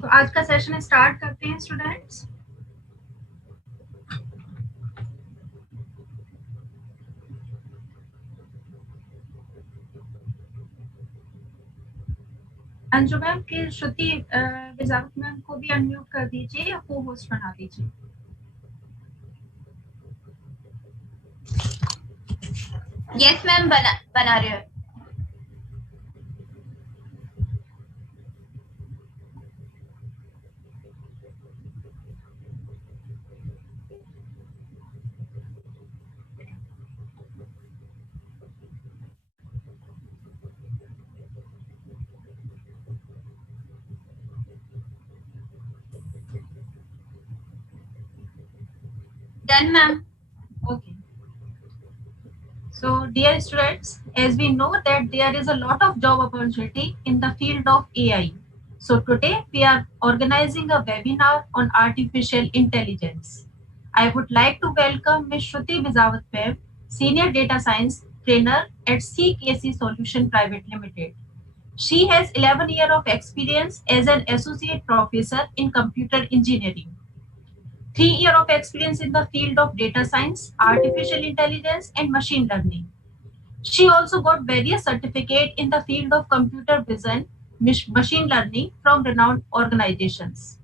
तो आज का सेशन स्टार्ट करते हैं स्टूडेंट्स। अंजु मैम की श्रुति विजावत मैम को भी अनम्यूट कर दीजिए या को होस्ट बना दीजिए। यस मैम, बना रहे हो। Done ma'am. Okay. So dear students, as we know that there is a lot of job opportunity in the field of AI. So today we are organizing a webinar on artificial intelligence. I would like to welcome Ms. Shruti Vizawat ma'am, Senior Data Science Trainer at CKC Solution Private Limited. She has 11 years of experience as an associate professor in computer engineering, 3 years of experience in the field of data science, artificial intelligence, and machine learning. She also got various certificates in the field of computer vision, machine learning from renowned organizations.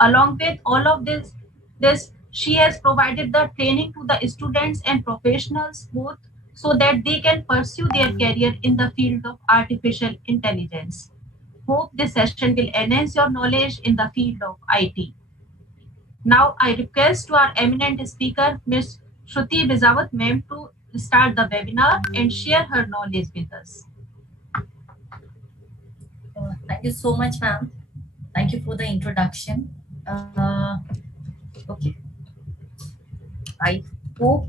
Along with all of this she has provided the training to the students and professionals both so that they can pursue their career in the field of artificial intelligence. Hope this session will enhance your knowledge in the field of IT. Now I request to our eminent speaker, Ms. Shruti Vizawat ma'am, to start the webinar and share her knowledge with us. Thank you so much, ma'am. Thank you for the introduction. Okay. I hope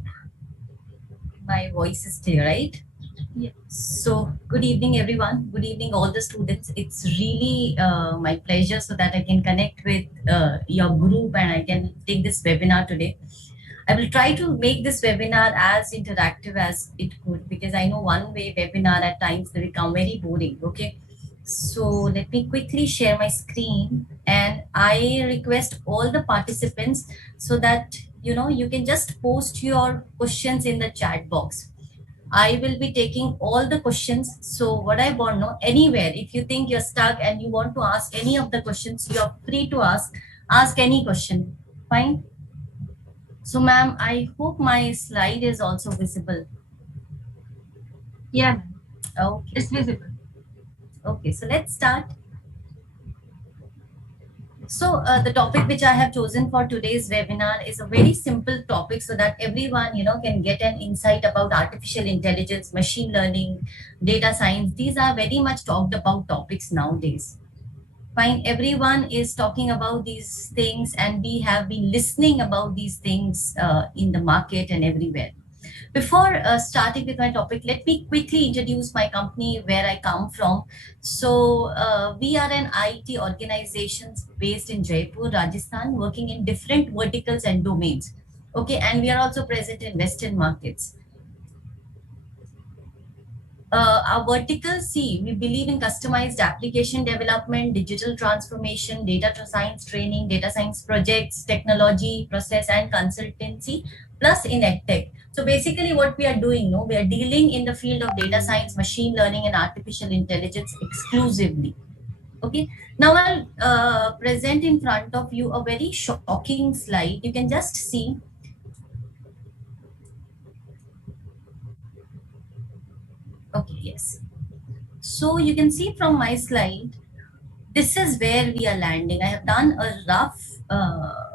my voice is clear, right? Yeah. So good evening, everyone. Good evening, all the students. It's really my pleasure so that I can connect with your group and I can take this webinar today. I will try to make this webinar as interactive as it could because I know one way webinar at times they become very boring. Okay. So let me quickly share my screen and I request all the participants so that you can just post your questions in the chat box. I will be taking all the questions. So what I want to know, anywhere, if you think you're stuck and you want to ask any of the questions, you're free to ask any question. Fine. So ma'am, I hope my slide is also visible. Yeah, okay. It's visible. Okay, so let's start. So the topic which I have chosen for today's webinar is a very simple topic so that everyone, can get an insight about artificial intelligence, machine learning, data science. These are very much talked about topics nowadays. Fine, everyone is talking about these things and we have been listening about these things in the market and everywhere. Before starting with my topic, let me quickly introduce my company, where I come from. So we are an IT organization based in Jaipur, Rajasthan, working in different verticals and domains. Okay, and we are also present in Western markets. Our verticals, see, we believe in customized application development, digital transformation, data science training, data science projects, technology, process and consultancy, plus in EdTech. So basically what we are doing, we are dealing in the field of data science, machine learning and artificial intelligence exclusively. Okay, now I'll present in front of you a very shocking slide. You can just see. Okay, yes. So you can see from my slide, this is where we are landing. I have done a rough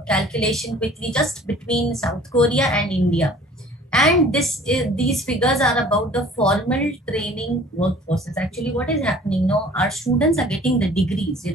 calculation quickly just between South Korea and India. And these figures are about the formal training workforces. Actually, what is happening? Our students are getting the degrees.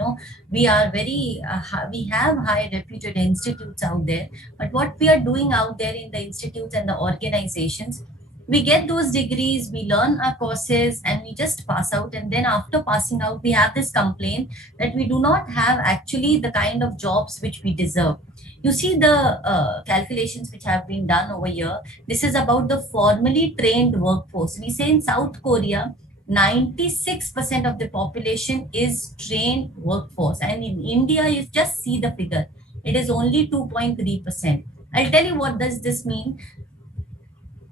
We are we have high reputed institutes out there. But what we are doing out there in the institutes and the organizations, we get those degrees, we learn our courses, and we just pass out. And then after passing out, we have this complaint that we do not have actually the kind of jobs which we deserve. You see the calculations which have been done over here. This is about the formally trained workforce. We say in South Korea, 96% of the population is trained workforce, and in India, you just see the figure, it is only 2.3%. I'll tell you what does this mean.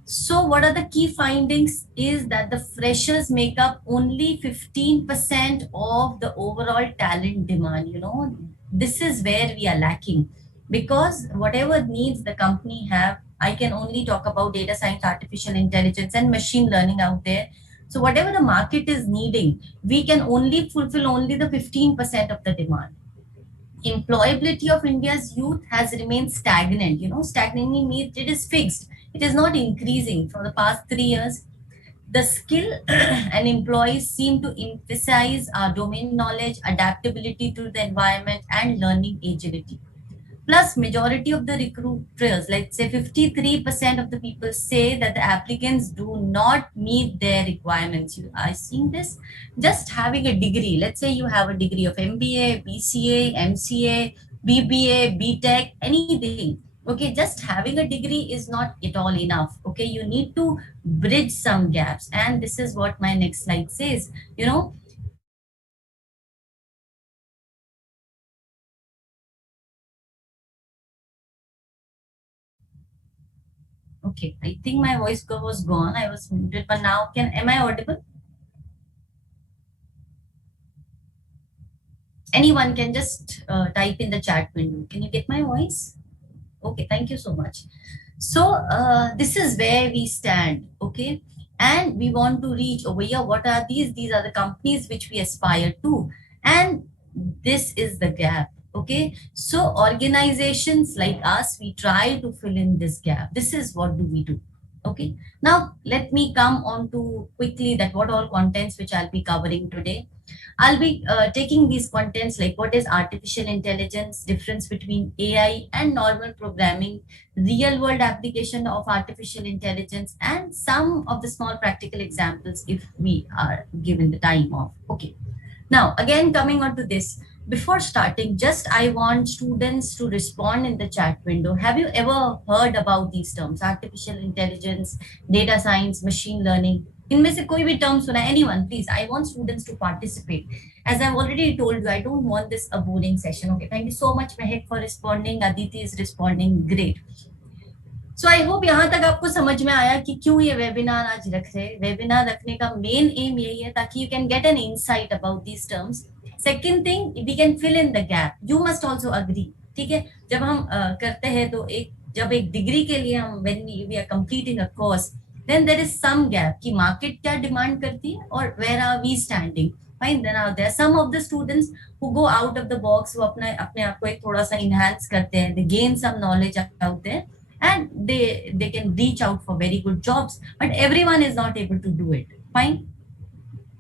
So what are the key findings is that the freshers make up only 15% of the overall talent demand. You know, this is where we are lacking, because whatever needs the company have, I can only talk about data science, artificial intelligence, and machine learning out there. So whatever the market is needing, we can only fulfill only the 15% of the demand. Employability of India's youth has remained stagnant. You know, stagnant means it is fixed. It is not increasing for the past 3 years. The skill and employees seem to emphasize our domain knowledge, adaptability to the environment, and learning agility. Plus, majority of the recruiters, let's say 53% of the people, say that the applicants do not meet their requirements. You are seeing this? Just having a degree, let's say you have a degree of MBA, BCA, MCA, BBA, BTech, anything. Okay, just having a degree is not at all enough. Okay, you need to bridge some gaps. And this is what my next slide says. You know, okay, I think my voice was gone. I was muted, but now am I audible? Anyone can just type in the chat window. Can you get my voice? Okay, thank you so much. So this is where we stand, okay? And we want to reach over here. What are these? These are the companies which we aspire to. And this is the gap, okay? So organizations like us, we try to fill in this gap. This is what do we do, okay? Now, let me come on to quickly that what all contents which I'll be covering today. I'll be taking these contents like what is artificial intelligence, difference between AI and normal programming, real world application of artificial intelligence, and some of the small practical examples if we are given the time of. Okay. Now, again, coming on to this, before starting, just I want students to respond in the chat window. Have you ever heard about these terms? Artificial intelligence, data science, machine learning? इनमें से कोई भी term सुना है? Anyone, please. I want students to participate. As I've already told you, I don't want this a boring session. Okay, thank you so much, Mehek, for responding. Aditi is responding. Great. So I hope यहाँ तक आपको समझ में आया कि क्यों ये webinar आज रख रहे हैं. वेबिनार रखने का मेन एम यही है ताकि you can get an insight about these terms. Second thing, we can fill in the gap. You must also agree. ठीक है, जब हम करते हैं तो जब एक डिग्री के लिए हम when we are completing a course, then there is some gap कि market क्या demand करती है और where are we standing. Fine, then are there some of the students who go out of the box, वो अपने आप को एक थोड़ा सा enhance करते हैं, they gain some knowledge out there and they can reach out for very good jobs, but everyone is not able to do it. Fine.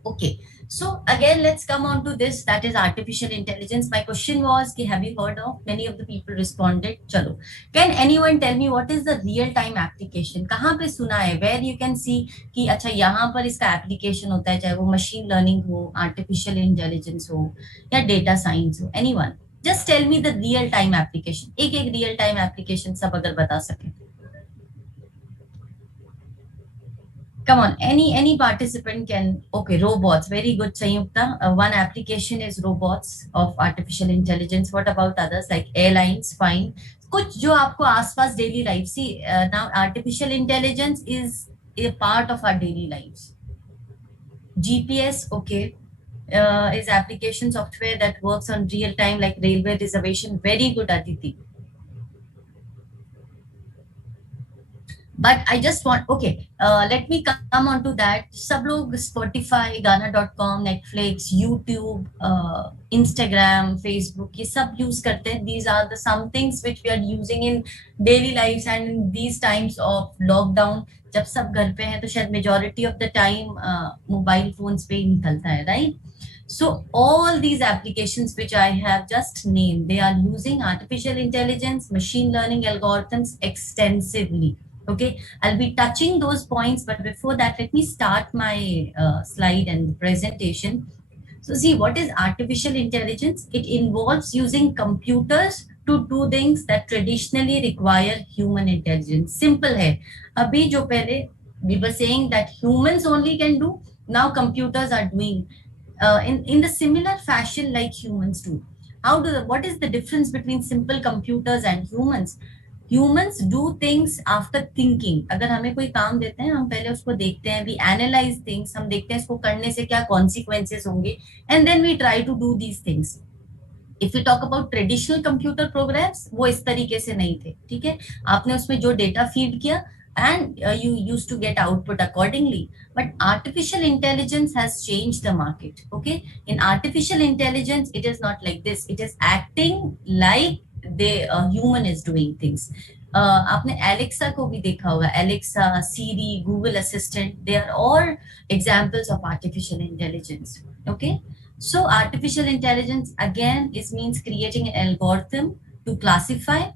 Okay. So again, let's come on to this, that is artificial intelligence. My question was, have you heard of? Many of the people responded. Chalo. Can anyone tell me what is the real-time application? कहाँ पे सुना है? Where you can see कि अच्छा यहाँ पर इसका application होता है, चाहे वो machine learning हो, artificial intelligence हो, या data science हो. Anyone? Just tell me the real-time application. एक real-time application सब अगर बता सके. Come on, any participant can. Okay, robots, very good, Sanyukta. One application is robots of artificial intelligence. What about others like airlines? Fine. कुछ जो आपको आसपास daily life. See, now artificial intelligence is a part of our daily lives. GPS, okay, is application software that works on real time like railway reservation. Very good, Aditi. But I just want, okay, let me come on to that. सब लोग Spotify, Gaana.com, Netflix, YouTube, Instagram, Facebook, ये सब use करते हैं. These are the some things which we are using in daily lives and in these times of lockdown. जब सब घर पे हैं तो शायद majority of the time mobile phones पे ही निकलता है, right? So all these applications which I have just named, they are using artificial intelligence, machine learning algorithms extensively. Okay, I'll be touching those points, but before that, let me start my slide and presentation. So see, what is artificial intelligence? It involves using computers to do things that traditionally require human intelligence. Simple है. अभी जो पहले we were saying that humans only can do, now computers are doing in the similar fashion like humans do. What is the difference between simple computers and humans? Humans do things after thinking. अगर हमें कोई काम देते हैं हम पहले उसको देखते हैं, we analyze things, हम देखते हैं इसको करने से क्या consequences होंगे, and then we try to do these things. If we talk about traditional computer programs, वो इस तरीके से नहीं थे, ठीक है? आपने उसमें जो data feed किया and you used to get output accordingly. But artificial intelligence has changed the market, okay? In artificial intelligence, it is not like this. It is acting like the human is doing things. आपने Alexa को भी देखा होगा. Alexa, Siri, Google Assistant, they are all examples of artificial intelligence, okay? So artificial intelligence again means creating an algorithm to classify,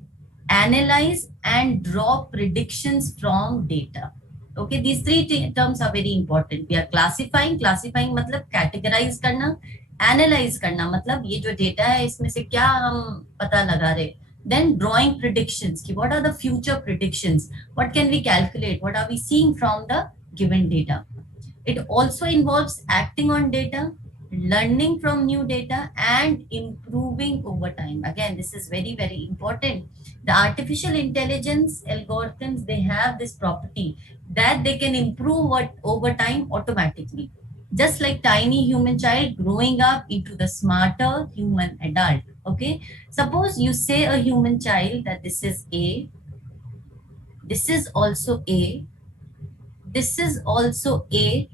analyze and draw predictions from data. Okay, these three terms are very important. We are classifying मतलब categorize करना, analyze करना मतलब ये जो data है इसमें से क्या हम पता लगा रहे. Then drawing predictions, कि what are the future predictions, what can we calculate, what are we seeing from the given data. It also involves acting on data, learning from new data and improving over time. Again, this is very, very important. The artificial intelligence algorithms, they have this property that they can improve over time automatically. Just like tiny human child growing up into the smarter human adult. Okay. Suppose you say a human child that this is A, this is also A, this is also A,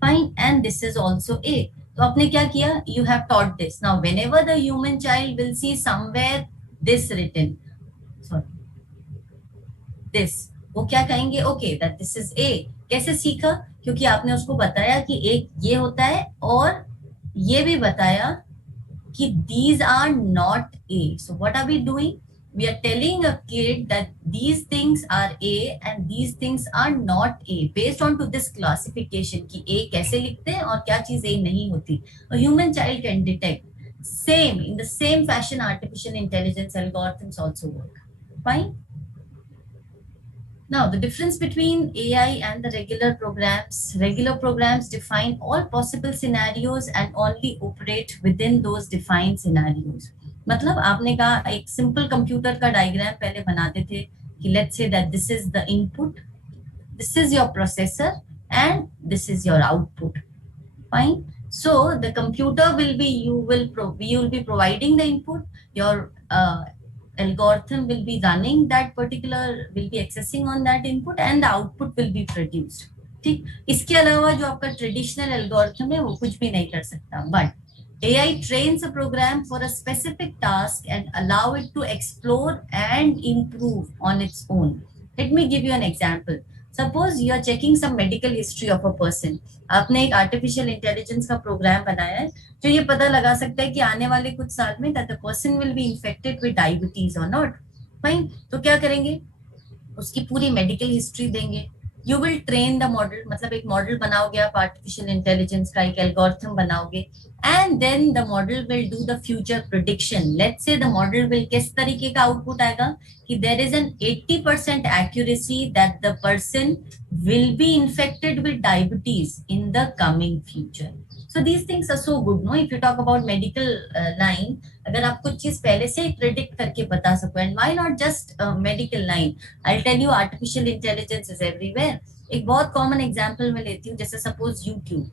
fine, and this is also A. तो आपने क्या किया? You have taught this. Now, whenever the human child will see somewhere this written, sorry, this, वो क्या कहेंगे? Okay, that this is A. कैसे सीखा? क्योंकि आपने उसको बताया कि एक ये होता है और ये भी बताया कि these are not A. So what are we doing? We are telling a kid that these things are A and these things are not A based on to this classification कि A कैसे लिखते हैं और क्या चीज A नहीं होती. A human child can detect. Same, in the same fashion, artificial intelligence algorithms also work. Fine. Now, the difference between AI and the regular programs define all possible scenarios and only operate within those defined scenarios. मतलब आपने कहा एक simple computer का diagram पहले बनाते थे कि let's say that this is the input, this is your processor and this is your output. Fine. So the computer will be, you will be providing the input, your algorithm will be running that particular, will be accessing on that input and the output will be produced. ठीक. इसके अलावा जो आपका traditional algorithm है वो कुछ भी नहीं कर सकता. But AI trains a program for a specific task and allow it to explore and improve on its own. Let me give you an example. Suppose you are checking some medical history of a person. आपने एक artificial intelligence का program बनाया है जो ये पता लगा सकता है कि आने वाले कुछ साल में that the person will be infected with diabetes or not. Fine. तो क्या करेंगे? उसकी पूरी medical history देंगे. You will train the model, मतलब एक मॉडल बनाओगे आप artificial intelligence का, एक algorithm बनाओगे and then the model will do the future prediction. Let's say the model will किस तरीके का output आएगा कि there is an 80% accuracy that the person will be infected with diabetes in the coming future. So these things are so good, no? If you talk about medical line, अगर आप कुछ चीज पहले से ही predict करके बता सको, and why not just medical line? I'll tell you, artificial intelligence is everywhere. एक बहुत common example मैं लेती हूँ, जैसे suppose YouTube,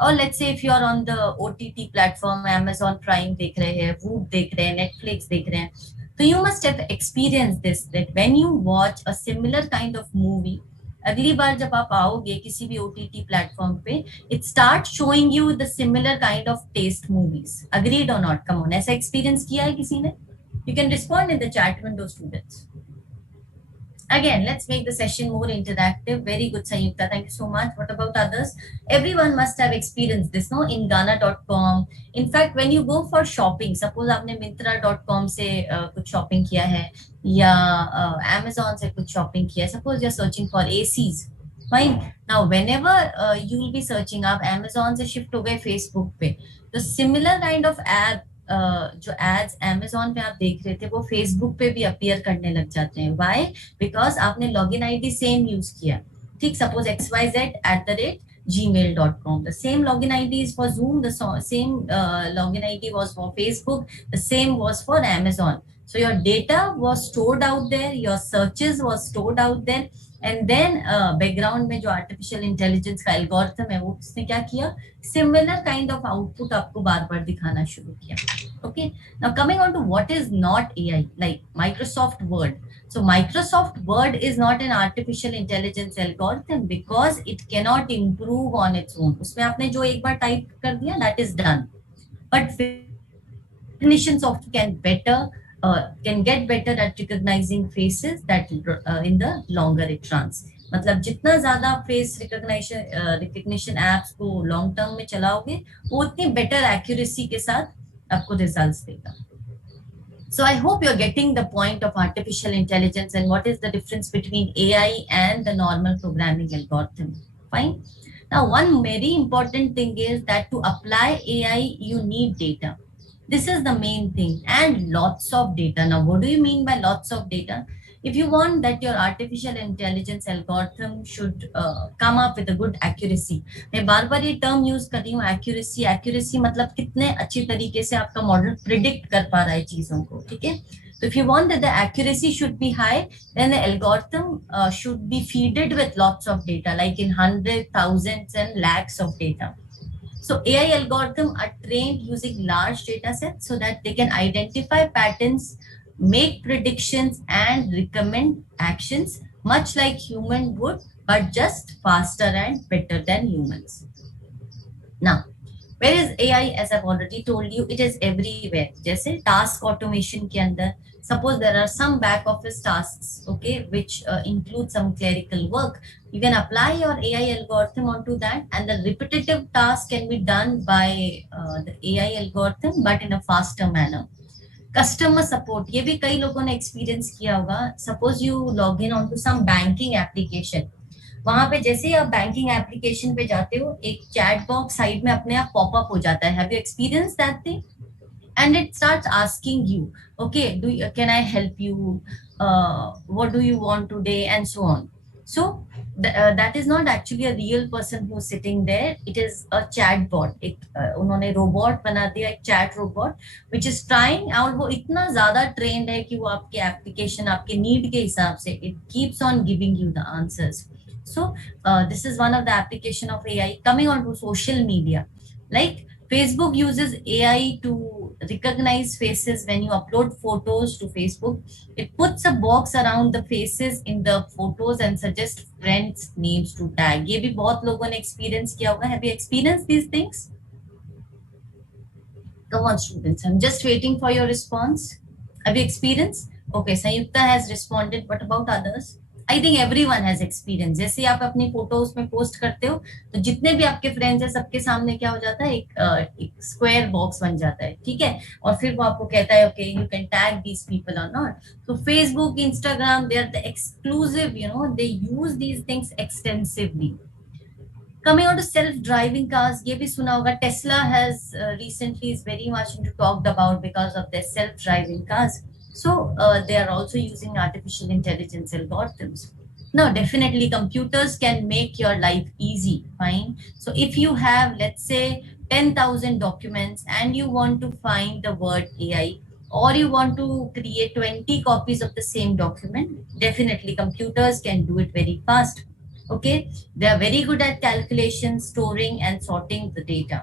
or let's say if you are on the OTT platform, Amazon Prime देख रहे हैं, Voot देख रहे हैं, Netflix देख रहे हैं, so you must have experienced this, that when you watch a similar kind of movie, अगली बार जब आप आओगे किसी भी OTT प्लेटफॉर्म पे, it starts showing you the similar kind of taste movies. Agreed or not? Come on, ऐसा experience किया है किसी ने? You can respond in the chat window, students. Again, let's make the session more interactive. Very good, Sayukta. Thank you so much. What about others? Everyone must have experienced this, no? In Gaana.com. In fact, when you go for shopping, suppose आपने Myntra.com से कुछ shopping किया है या Amazon से कुछ shopping किया है. Suppose you're searching for ACs. Fine. Now, whenever you will be searching, आप Amazon से shift हो गए Facebook पे. तो similar kind of ad जो एड्स Amazon पे आप देख रहे थे वो Facebook पे भी अपीयर करने लग जाते हैं. Why? Because आपने लॉगिन आईडी सेम यूज किया. ठीक, suppose XYZ gmail.com. The same login ID is for Zoom, the same login ID was for Facebook, the same was for Amazon. So your data was stored out there, your searches was stored out there, and then background में जो artificial intelligence का algorithm है वो उसने क्या किया, similar kind of output आपको बार बार दिखाना शुरू किया. Okay, now coming on to what is not AI, like Microsoft Word. So Microsoft Word is not an artificial intelligence algorithm because it cannot improve on its own. उसमें आपने जो एक बार type कर दिया, that is done. But recognition software can get better at recognizing faces that in the longer it runs. मतलब जितना ज्यादा face recognition apps को लॉन्ग टर्म में चलाओगे वो उतनी बेटर एक्यूरेसी के साथ आपको रिजल्ट्स देगा. So I hope you're getting the point of artificial intelligence and what is the difference between AI and the normal programming algorithm. Fine. Now, one very important thing is that to apply AI, you need data. This is the main thing, and lots of data. Now, what do you mean by lots of data? If you want that your artificial intelligence algorithm should come up with a good accuracy, मैं बार बार ये term use कर रही हूँ accuracy मतलब कितने अच्छी तरीके से आपका मॉडल प्रिडिक्ट कर पा रहा है चीजों को. ठीक है, so if you want that the accuracy should be high, then the algorithm should be feeded with lots of data, like in hundreds, thousands and lakhs of data. So AI algorithms are trained using large data sets so that they can identify patterns, make predictions and recommend actions much like human would, but just faster and better than humans. Now, where is AI? As I've already told you, it is everywhere. जैसे task automation के अंदर, suppose there are some back office tasks, okay, which include some clerical work. You can apply your AI algorithm onto that, and the repetitive task can be done by the AI algorithm, but in a faster manner. Customer support, ये भी कई लोगों ने experience किया होगा. Suppose you log in onto some banking application. वहां पे जैसे आप बैंकिंग एप्लीकेशन पे जाते हो, एक चैट बॉक्स साइड में अपने आप पॉपअप हो जाता है. Have you experience that thing? And it starts asking you, okay, can I help you, what do you want today and so on. So that is not actually a real person who's sitting there. It is a chat bot. उन्होंने robot बना दिया, एक chat robot which is trying, और वो इतना ज्यादा trend है कि वो आपके एप्लीकेशन आपके नीड के हिसाब से it keeps on giving you the answers. So this is one of the application of AI. Coming on to social media, like Facebook uses AI to recognize faces when you upload photos to Facebook. It puts a box around the faces in the photos and suggests friends names to tag. ये भी बहुत लोगों ने experience किया होगा. Have you experienced these things? Come on students, I'm just waiting for your response. Have you experienced? Okay, Sayukta has responded. What about others? I think everyone has experience. जैसे आप अपनी फोटो उसमें post करते हो तो जितने भी आपके फ्रेंड्स हैं सबके सामने क्या हो जाता है, एक स्क्वायर बॉक्स बन जाता है. ठीक है, और फिर वो आपको कहता है okay you can tag these people or not. तो Facebook, Instagram, they are the exclusive, you know, they use these things extensively. Coming on to self-driving cars, ये भी सुना होगा. Tesla has recently is very much into talked about because of their self-driving cars. So they are also using artificial intelligence algorithms. Now, definitely computers can make your life easy, fine. So if you have, let's say, 10,000 documents and you want to find the word AI, or you want to create 20 copies of the same document, definitely computers can do it very fast. Okay, they are very good at calculation, storing and sorting the data.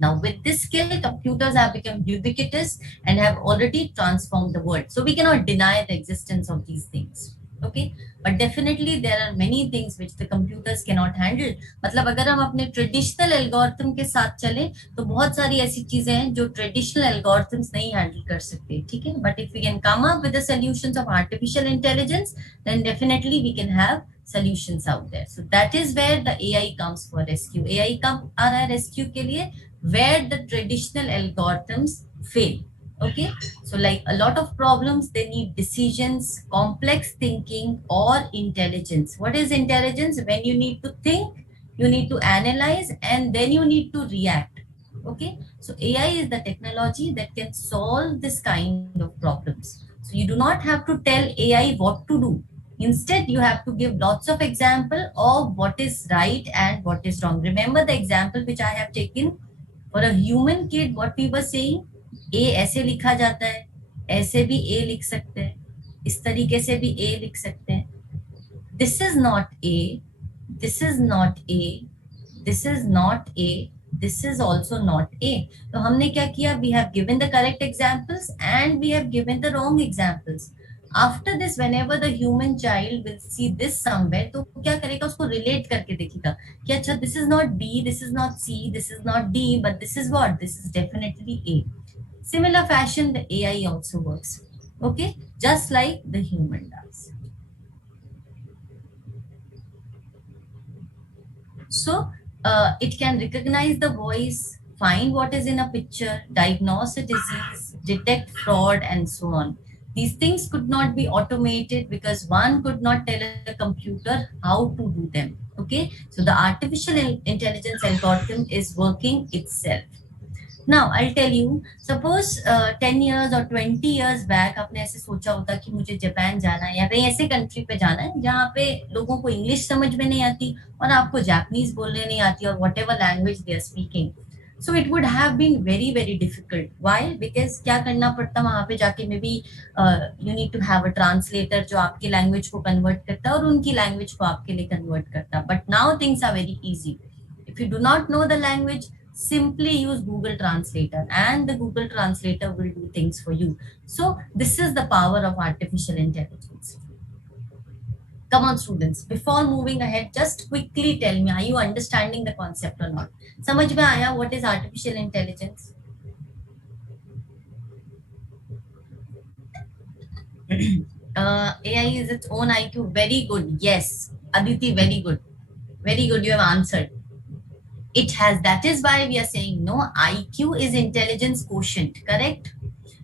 Now, with this skill, computers have become ubiquitous and have already transformed the world. So we cannot deny the existence of these things. Okay, but definitely there are many things which the computers cannot handle. मतलब अगर हम अपने traditional algorithm के साथ चले तो बहुत सारी ऐसी चीजें हैं जो ट्रेडिशनल एल्गोरिथम्स नहीं हैंडल कर सकते. ठीक है, but if we can come up with the solutions of artificial intelligence, then definitely we can have solutions out there. So that is where the AI comes for rescue. AI कब आ रहा है rescue के लिए? Where the traditional algorithms fail. Okay, so like a lot of problems, they need decisions, complex thinking or intelligence. What is intelligence? When you need to think, you need to analyze, and then you need to react. Okay, so AI is the technology that can solve this kind of problems. So you do not have to tell AI what to do. Instead, you have to give lots of example of what is right and what is wrong. Remember the example which I have taken for a human kid, what we were saying, A ऐसे लिखा जाता है, ऐसे भी A लिख सकते हैं, इस तरीके से भी A लिख सकते हैं. This is not A, this is not A, this is not A, this is also not A. तो हमने क्या किया? We have given the correct examples and we have given the wrong examples. After this, whenever the human child will see this somewhere, तो क्या करेगा? उसको relate करके देखेगा कि अच्छा, this is not B, this is not C, this is not D, but this is what? This is definitely A. Similar fashion, the AI also works. Okay, just like the human does. So it can recognize the voice, find what is in a picture, diagnose a disease, detect fraud, and so on. These things could not be automated because one could not tell a computer how to do them. Okay, so the artificial intelligence algorithm is working itself. Now I'll tell you, suppose 10 years or 20 years back आपने ऐसे सोचा होता कि मुझे Japan जाना है या कहीं ऐसे कंट्री पे जाना है जहाँ पे लोगों को इंग्लिश समझ में नहीं आती और आपको जापानीज बोलने नहीं आती और whatever language they are speaking. So it would have been very, very difficult. Why? Because क्या करना पड़ता वहाँ पे जाके maybe you need to have a translator जो आपकी language को convert करता और उनकी language को आपके लिए convert करता. But now things are very easy. If you do not know the language, simply use Google Translator and the Google Translator will do things for you. So this is the power of artificial intelligence. Come on students, before moving ahead, just quickly tell me, are you understanding the concept or not? समझ में आया what is artificial intelligence? AI is its own IQ. Very good. Yes, Aditi, very good. Very good, you have answered. It has, that is why we are saying no, IQ is intelligence quotient, correct?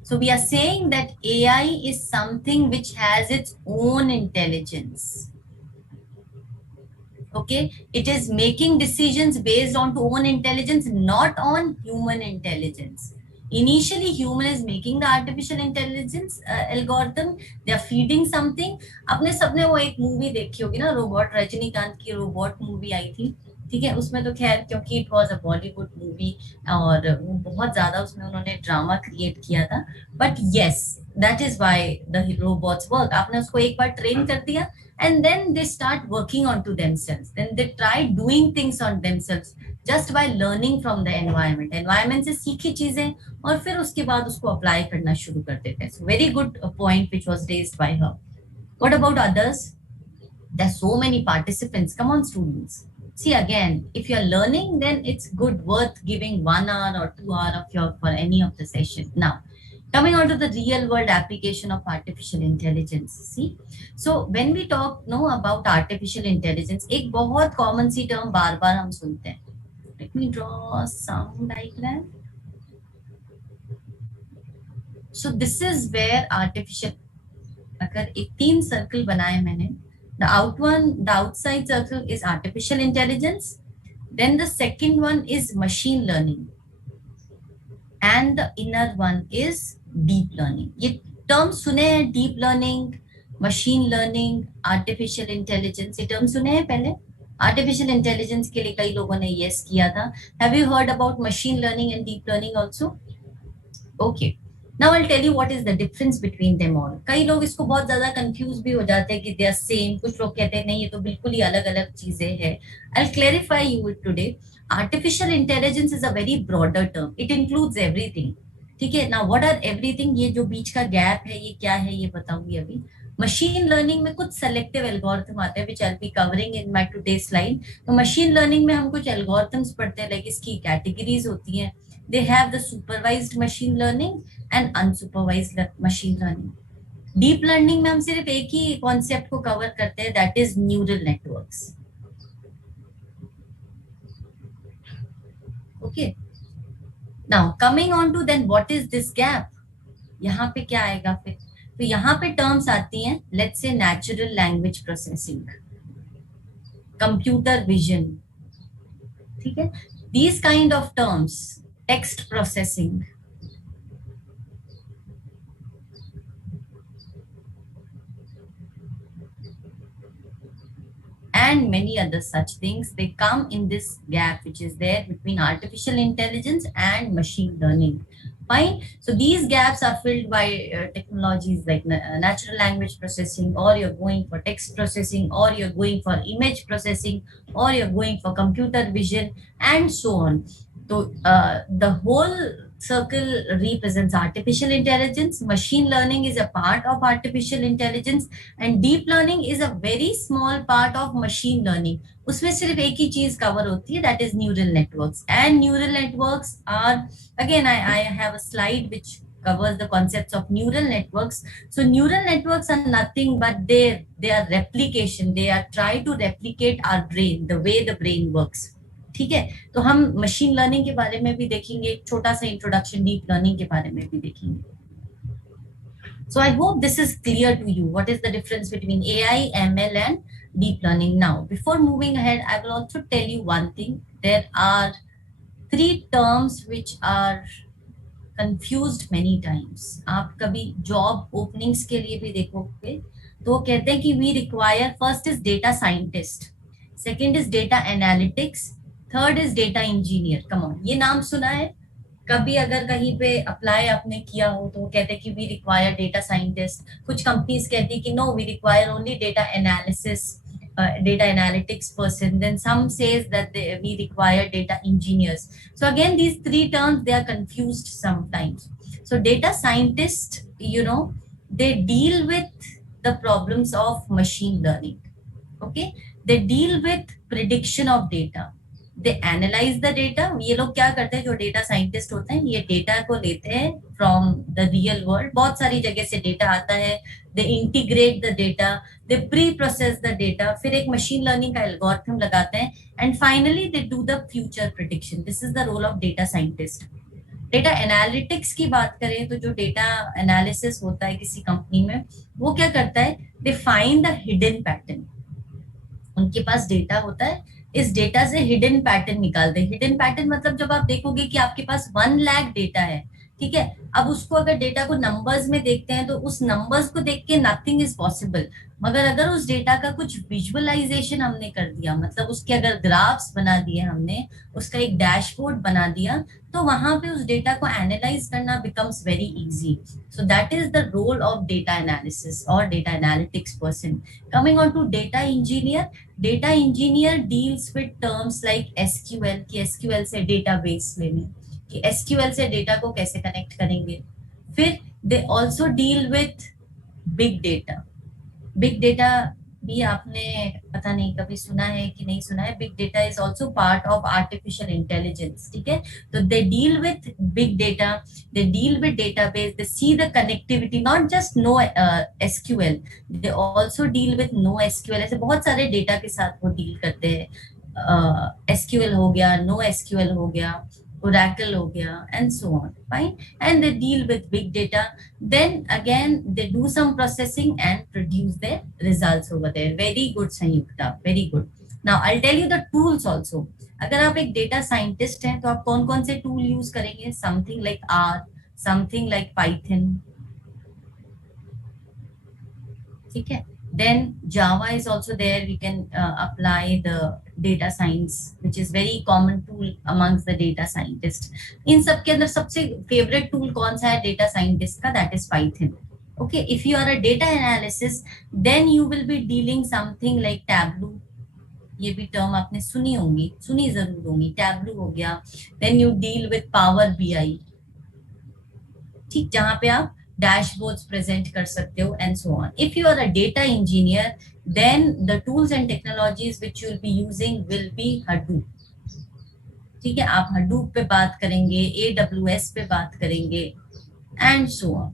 So we are saying that AI is something which has its own intelligence. Okay, it is making decisions based on own intelligence, not on human intelligence. Initially, human is making the artificial intelligence algorithm. They are feeding something. आपने सबने वो एक movie देखी होगी ना, robot, Rajinikanth की robot movie आई थी, ठीक है? उसमें तो खैर क्योंकि it was a Bollywood movie और वो बहुत ज्यादा उसमें उन्होंने ड्रामा क्रिएट किया था, but yes that is why the robots work. आपने उसको एक बार ट्रेन कर दिया and then they start working onto themselves, then they try doing things on themselves just by learning from the environment से सीखी चीजें और फिर उसके बाद उसको अप्लाई करना शुरू कर देते हैं. So very good point which was raised by her. What about others? There are so many participants. Come on students. See again, if you are learning, then it's good, worth giving 1 hour or 2 hours of your for any of the session. Now, coming on to the real world application of artificial intelligence. See, so when we talk about artificial intelligence, एक बहुत common सी term बार बार हम सुनते हैं. Let me draw some diagram. So this is where artificial, अगर एक 3 circle बनाए मैंने, the outside circle is artificial intelligence, then the second one is machine learning, and the inner one is deep learning. ये term सुने हैं, deep learning, machine learning, artificial intelligence, ये term सुने हैं पहले? Artificial intelligence के लिए कई लोगों ने yes किया था. Have you heard about machine learning and deep learning also? Okay. Now I'll tell you what is the difference between them all. कई लोग इसको बहुत ज़्यादा confuse भी हो जाते हैं कि they are same. कुछ लोग कहते हैं नहीं, ये तो बिल्कुल ही अलग-अलग चीजें हैं. I'll clarify you today. Artificial intelligence is a very broader term. It includes everything. ठीक है? Now what are everything? ये जो बीच का gap है, ये क्या है, ये बताऊंगी अभी. मशीन लर्निंग में कुछ सेलेक्टिव एल्गोरिथम आते हैं which I'll be covering in my today's slide. तो मशीन लर्निंग में हम कुछ एल्गोरिथम्स पढ़ते हैं, लाइक इसकी कैटेगरीज होती हैं. They have the supervised machine learning and unsupervised machine learning. Deep learning में हम सिर्फ एक ही कॉन्सेप्ट को कवर करते हैं, that is neural networks. Okay. Now coming on to then what is this gap? यहाँ पे क्या आएगा फिर? तो यहाँ पे टर्म्स आती हैं, let's say natural language processing, computer vision, ठीक है? These kind of terms, text processing, and many other such things, they come in this gap which is there between artificial intelligence and machine learning. Fine. So these gaps are filled by technologies like natural language processing, or you're going for text processing, or you're going for image processing, or you're going for computer vision, and so on. So the whole circle represents artificial intelligence. Machine learning is a part of artificial intelligence, and deep learning is a very small part of machine learning. उसमें सिर्फ एक ही चीज cover होती है, that is neural networks. And neural networks are, again, I have a slide which covers the concepts of neural networks. So neural networks are nothing but they are replication. They are trying to replicate our brain, the way the brain works. ठीक है, तो हम machine learning के बारे में भी देखेंगे, एक छोटा सा इंट्रोडक्शन डीप लर्निंग के बारे में भी देखेंगे. So I hope this is clear to you. What is the difference between AI, ML, and deep learning? Now, before moving ahead, I will also tell you one thing. There are 3 terms which are confused many times. आप कभी job openings के लिए भी देखोगे तो कहते हैं कि we require, first is data scientist, second is data analytics, third is data engineer. Come on, ये नाम सुना है कभी? अगर कहीं पे अप्लाई आपने किया हो तो कहते हैं कि वी रिक्वायर डेटा साइंटिस्ट. कुछ कंपनीज कहती है कि no, we require only data analysis, data analytics person. Then some says that we require data engineers. So again, these 3 terms, they are confused sometimes. So data scientists, you know, they deal with the problems of machine learning. Okay, they deal with prediction of data. They analyze the data. ये लोग क्या करते हैं, जो data scientist होते हैं, ये data को लेते हैं फ्रॉम द रियल वर्ल्ड. बहुत सारी जगह से डेटा आता है. They integrate the data, they pre process the data, फिर एक मशीन लर्निंग का एल्गोरिथम लगाते हैं, and finally they do the future prediction. This is the role of data scientist. Data analytics की बात करें तो जो डेटा एनालिसिस होता है किसी कंपनी में, वो क्या करता है, they find the hidden pattern. उनके पास डेटा होता है, इस डेटा से हिडन पैटर्न निकालते हैं. हिडन पैटर्न मतलब जब आप देखोगे कि आपके पास 1 लाख डेटा है, ठीक है, अब उसको अगर डेटा को नंबर्स में देखते हैं तो उस नंबर्स को देख के नथिंग इज पॉसिबल. मगर अगर उस डेटा का कुछ विजुअलाइजेशन हमने कर दिया, मतलब उसके अगर ग्राफ्स बना दिए हमने, उसका एक डैशबोर्ड बना दिया, तो वहां पे उस डेटा को एनालाइज करना becomes very easy. So that is the role of data analysis और data analytics person. Coming on to data engineer, data engineer deals with terms like SQL, कि एसक्यूएल से डेटाबेस लेने, कि एसक्यूएल से data को कैसे connect करेंगे. फिर दे also deal with big data. Big data भी आपने पता नहीं कभी सुना है कि नहीं सुना है. Big data is also part of artificial intelligence. ठीक है, तो they deal with big data, they deal with database, they see the connectivity, not just no SQL, they also deal with no SQL. ऐसे बहुत सारे data के साथ वो deal करते हैं. एसक्यूएल हो गया, नो एसक्यूएल हो गया, Oracle हो गया, and so on. Fine. And they deal with big data. Then again, they do some processing and produce their results over there. Very good, Sanyukta. Very good. Now, I'll tell you the tools also. अगर आप एक data scientist हैं, तो आप कौन कौन से tool use करेंगे? Something like R, something like Python. ठीक है. Then Java is also there. We can apply the data science, which is very common tool amongst the data scientists. इन सब के अंदर सबसे favorite tool कौन सा है data scientist का? That is Python. Okay, if you are a data analysis, then you will be dealing something like Tableau. ये भी term आपने सुनी होंगी, सुनी जरूर होंगी. Tableau हो गया. Then you deal with Power BI. ठीक, जहाँ पे आप dashboards present कर सकते हो, and so on. If you are a data engineer, then the tools and technologies which you will be using will be Hadoop. ठीक है, आप Hadoop पे बात करेंगे, AWS पे बात करेंगे, and so on.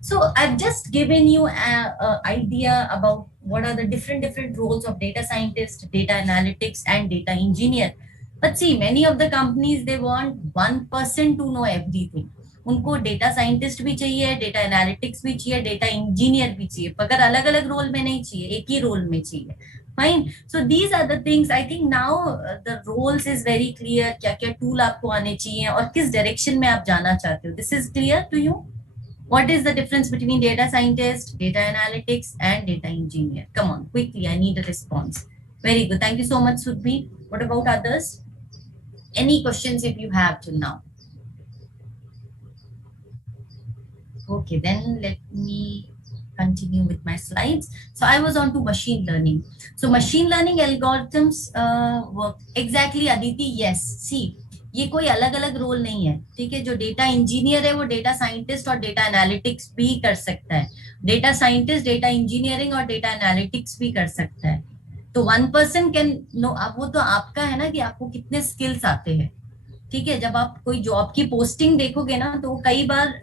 So I've just given you an idea about what are the different roles of data scientist, data analytics, and data engineer. But see, many of the companies, they want one person to know everything. उनको data scientist भी चाहिए, data analytics भी चाहिए, data engineer भी चाहिए, मगर अलग अलग रोल में नहीं चाहिए, एक ही रोल में चाहिए. Fine. So these are the things. I think now the roles is very clear. क्या क्या टूल आपको आने चाहिए और किस डायरेक्शन में आप जाना चाहते हो. This is clear to you. What is the difference between data scientist, data analytics, and data engineer? Come on, quickly, I need a response. Very good. Thank you so much, Sudhvi. What about others? Any questions if you have till now? Okay, then let me continue with my slides. So I was on to machine learning. So machine learning algorithms work exactly, Aditi. Yes, see, ये कोई अलग अलग role नहीं है, ठीक है. जो data engineer है वो डेटा साइंटिस्ट और डेटा एनालिटिक्स भी कर सकता है. डेटा साइंटिस्ट डेटा इंजीनियरिंग और डेटा एनालिटिक्स भी कर सकता है. तो वन पर्सन कैन नो. अब वो तो आपका है ना कि आपको कितने स्किल्स आते हैं, ठीक है. जब आप कोई जॉब की पोस्टिंग देखोगे ना तो कई बार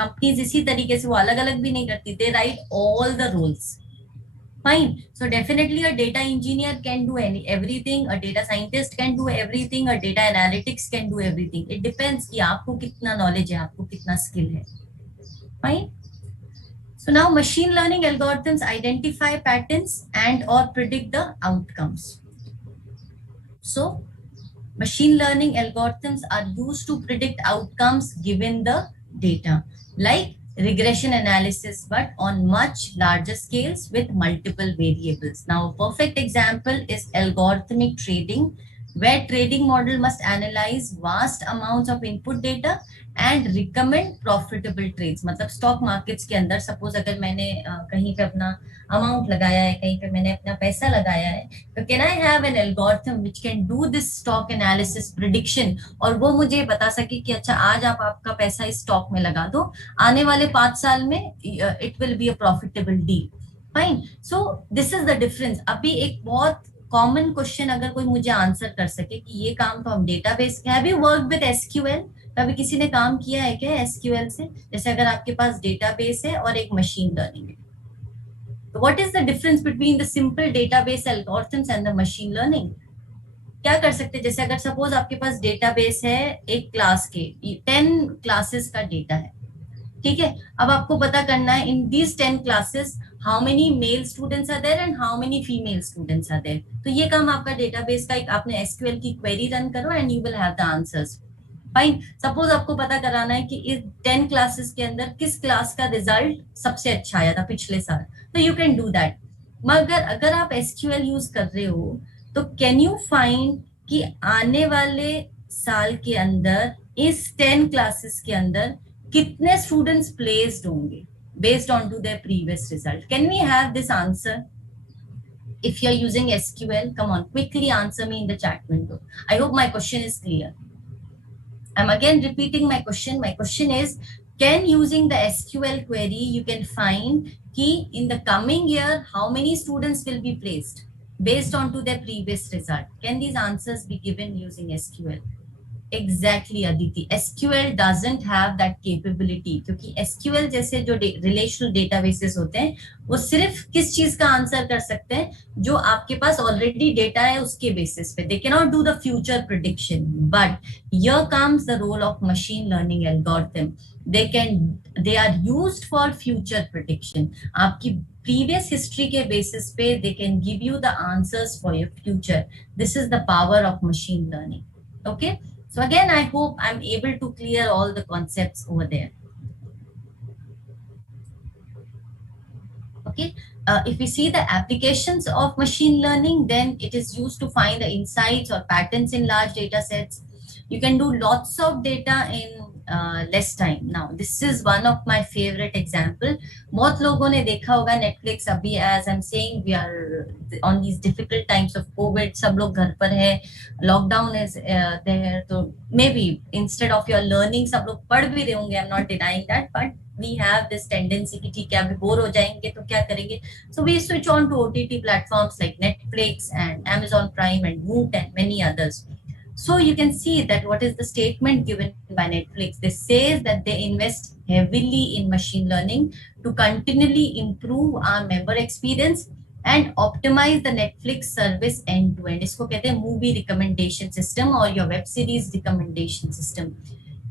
कंपनीज इसी तरीके से वो अलग अलग भी नहीं करती, they write all the roles. Fine. So definitely a data engineer can do everything, a data scientist can do everything, a data analytics can do everything. It depends कि आपको कितना knowledge है, आपको कितना skill है. Fine. So now machine learning algorithms identify patterns and or predict the outcomes. So machine learning algorithms are used to predict outcomes given the data, like regression analysis, but on much larger scales with multiple variables. Now, a perfect example is algorithmic trading, where trading model must analyze vast amounts of input data and recommend profitable trades. मतलब stock markets के अंदर suppose अगर मैंने कहीं पे अपना amount लगाया है, कहीं पे मैंने अपना पैसा लगाया है, तो can I have an algorithm which can do this stock analysis prediction, और वो मुझे बता सके कि अच्छा आज आप आपका पैसा इस स्टॉक में लगा दो, आने वाले 5 साल में it will be a profitable deal. Fine. So this is the difference. अभी एक बहुत कॉमन क्वेश्चन अगर कोई मुझे आंसर कर सके कि ये काम तो हम database, have you worked with SQL? कभी किसी ने काम किया है क्या एसक्यूएल से? जैसे अगर आपके पास डेटाबेस है और एक मशीन लर्निंग है, तो what is the difference between the simple database algorithms and the machine learning? क्या कर सकते हैं? जैसे अगर सपोज आपके पास डेटाबेस है एक क्लास के 10 क्लासेस का डेटा है, ठीक है. अब आपको पता करना है in these 10 classes how many male students are there and how many female students are there. तो ये काम आपका डेटाबेस का, एक आपने एसक्यूएल की क्वेरी रन करो and you will have the answers. Fine. Suppose आपको पता कराना है कि इस 10 क्लासेस के अंदर किस क्लास का रिजल्ट सबसे अच्छा आया था पिछले साल, तो यू कैन डू दैट. मगर अगर आप एसक्यूएल यूज कर रहे हो तो कैन यू फाइंड कि आने वाले साल के अंदर इस 10 क्लासेस के अंदर कितने स्टूडेंट्स प्लेस्ड होंगे based on to their previous result? Can we have this answer? If you are using SQL, come on, quickly answer me in the chat window. I hope my question is clear. I'm again repeating my question. My question is, can using the SQL query, you can find ki in the coming year, how many students will be placed based on to their previous result? Can these answers be given using SQL? Exactly, Aditi. SQL doesn't have that capability, क्योंकि SQL जैसे जो relational databases होते हैं वो सिर्फ किस चीज का आंसर कर सकते हैं? जो आपके पास ऑलरेडी डेटा है उसके बेसिस पे. They cannot do the future prediction. But here comes the role of machine learning algorithm. They are used for future prediction. आपकी previous history के basis पे they can give you the answers for your future. This is the power of machine learning. Okay. So again, I hope I'm able to clear all the concepts over there. Okay. If we see the applications of machine learning, then it is used to find the insights or patterns in large data sets. You can do lots of data in less time. Now, this is one of my favorite example. बहुत लोगों ने देखा होगा Netflix अभी, as I'm saying, we are on these difficult times of COVID. सब लोग घर पर है, lockdown is there. तो maybe instead of your learning, सब लोग पढ़ भी रहे होंगे. I'm not denying that, but we have this tendency कि ठीक है अभी बोर हो जाएंगे तो क्या करेंगे? So we switch on to OTT platforms like Netflix and Amazon Prime and Woot and many others. So you can see that what is the statement given by Netflix. They say that they invest heavily in machine learning to continually improve our member experience and optimize the Netflix service end to end. इसको कहते हैं movie recommendation system or your web series recommendation system.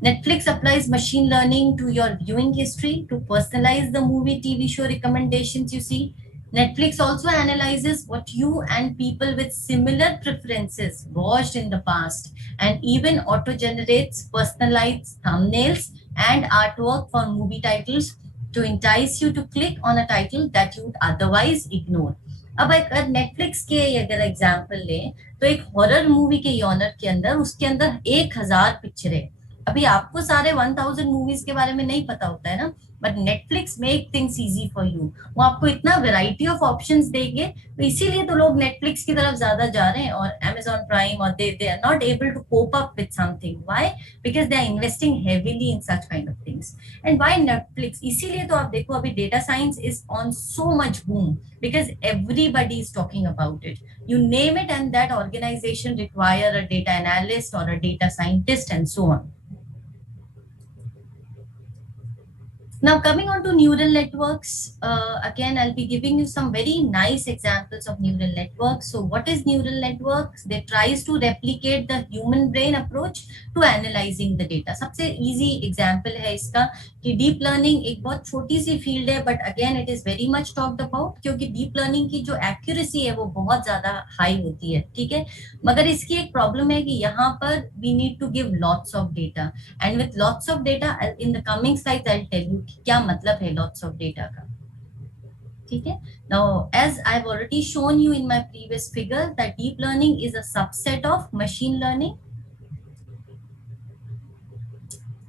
Netflix applies machine learning to your viewing history to personalize the movie TV show recommendations you see. Netflix also analyzes what you and people with similar preferences watched in the past and even auto-generates personalized thumbnails and artwork for movie titles to entice you to click on a title that you would otherwise ignore. अब अगर Netflix के अगर example लें तो एक horror movie के genre के अंदर उसके अंदर 1000 पिक्चरें. अभी आपको सारे 1000 मूवीज के बारे में नहीं पता होता है ना, but Netflix make things easy for you. वो आपको इतना वेराइटी ऑफ ऑप्शंस देंगे, तो इसीलिए तो लोग नेटफ्लिक्स की तरफ ज्यादा जा रहे हैं और Amazon प्राइम, और they are not able to cope up with something. Why? Because they are investing heavily in such kind of things. And why Netflix? इसीलिए तो आप देखो अभी data science is on so much boom because everybody is talking about it. You name it and that organization require a data analyst or a data scientist and so on. Now coming on to neural networks, again I'll be giving you some very nice examples of neural networks. So what is neural networks? They tries to replicate the human brain approach to analyzing the data. सबसे easy example है इसका कि deep learning एक बहुत छोटी सी field है, but again it is very much talked about क्योंकि deep learning की जो accuracy है वो बहुत ज्यादा high होती है, ठीक है. मगर इसकी एक problem है कि यहाँ पर we need to give lots of data, and with lots of data in the coming slides I'll tell you क्या मतलब है lots of data का, ठीक है. Now as I've already shown you in my previous figure that deep learning is a subset of machine learning.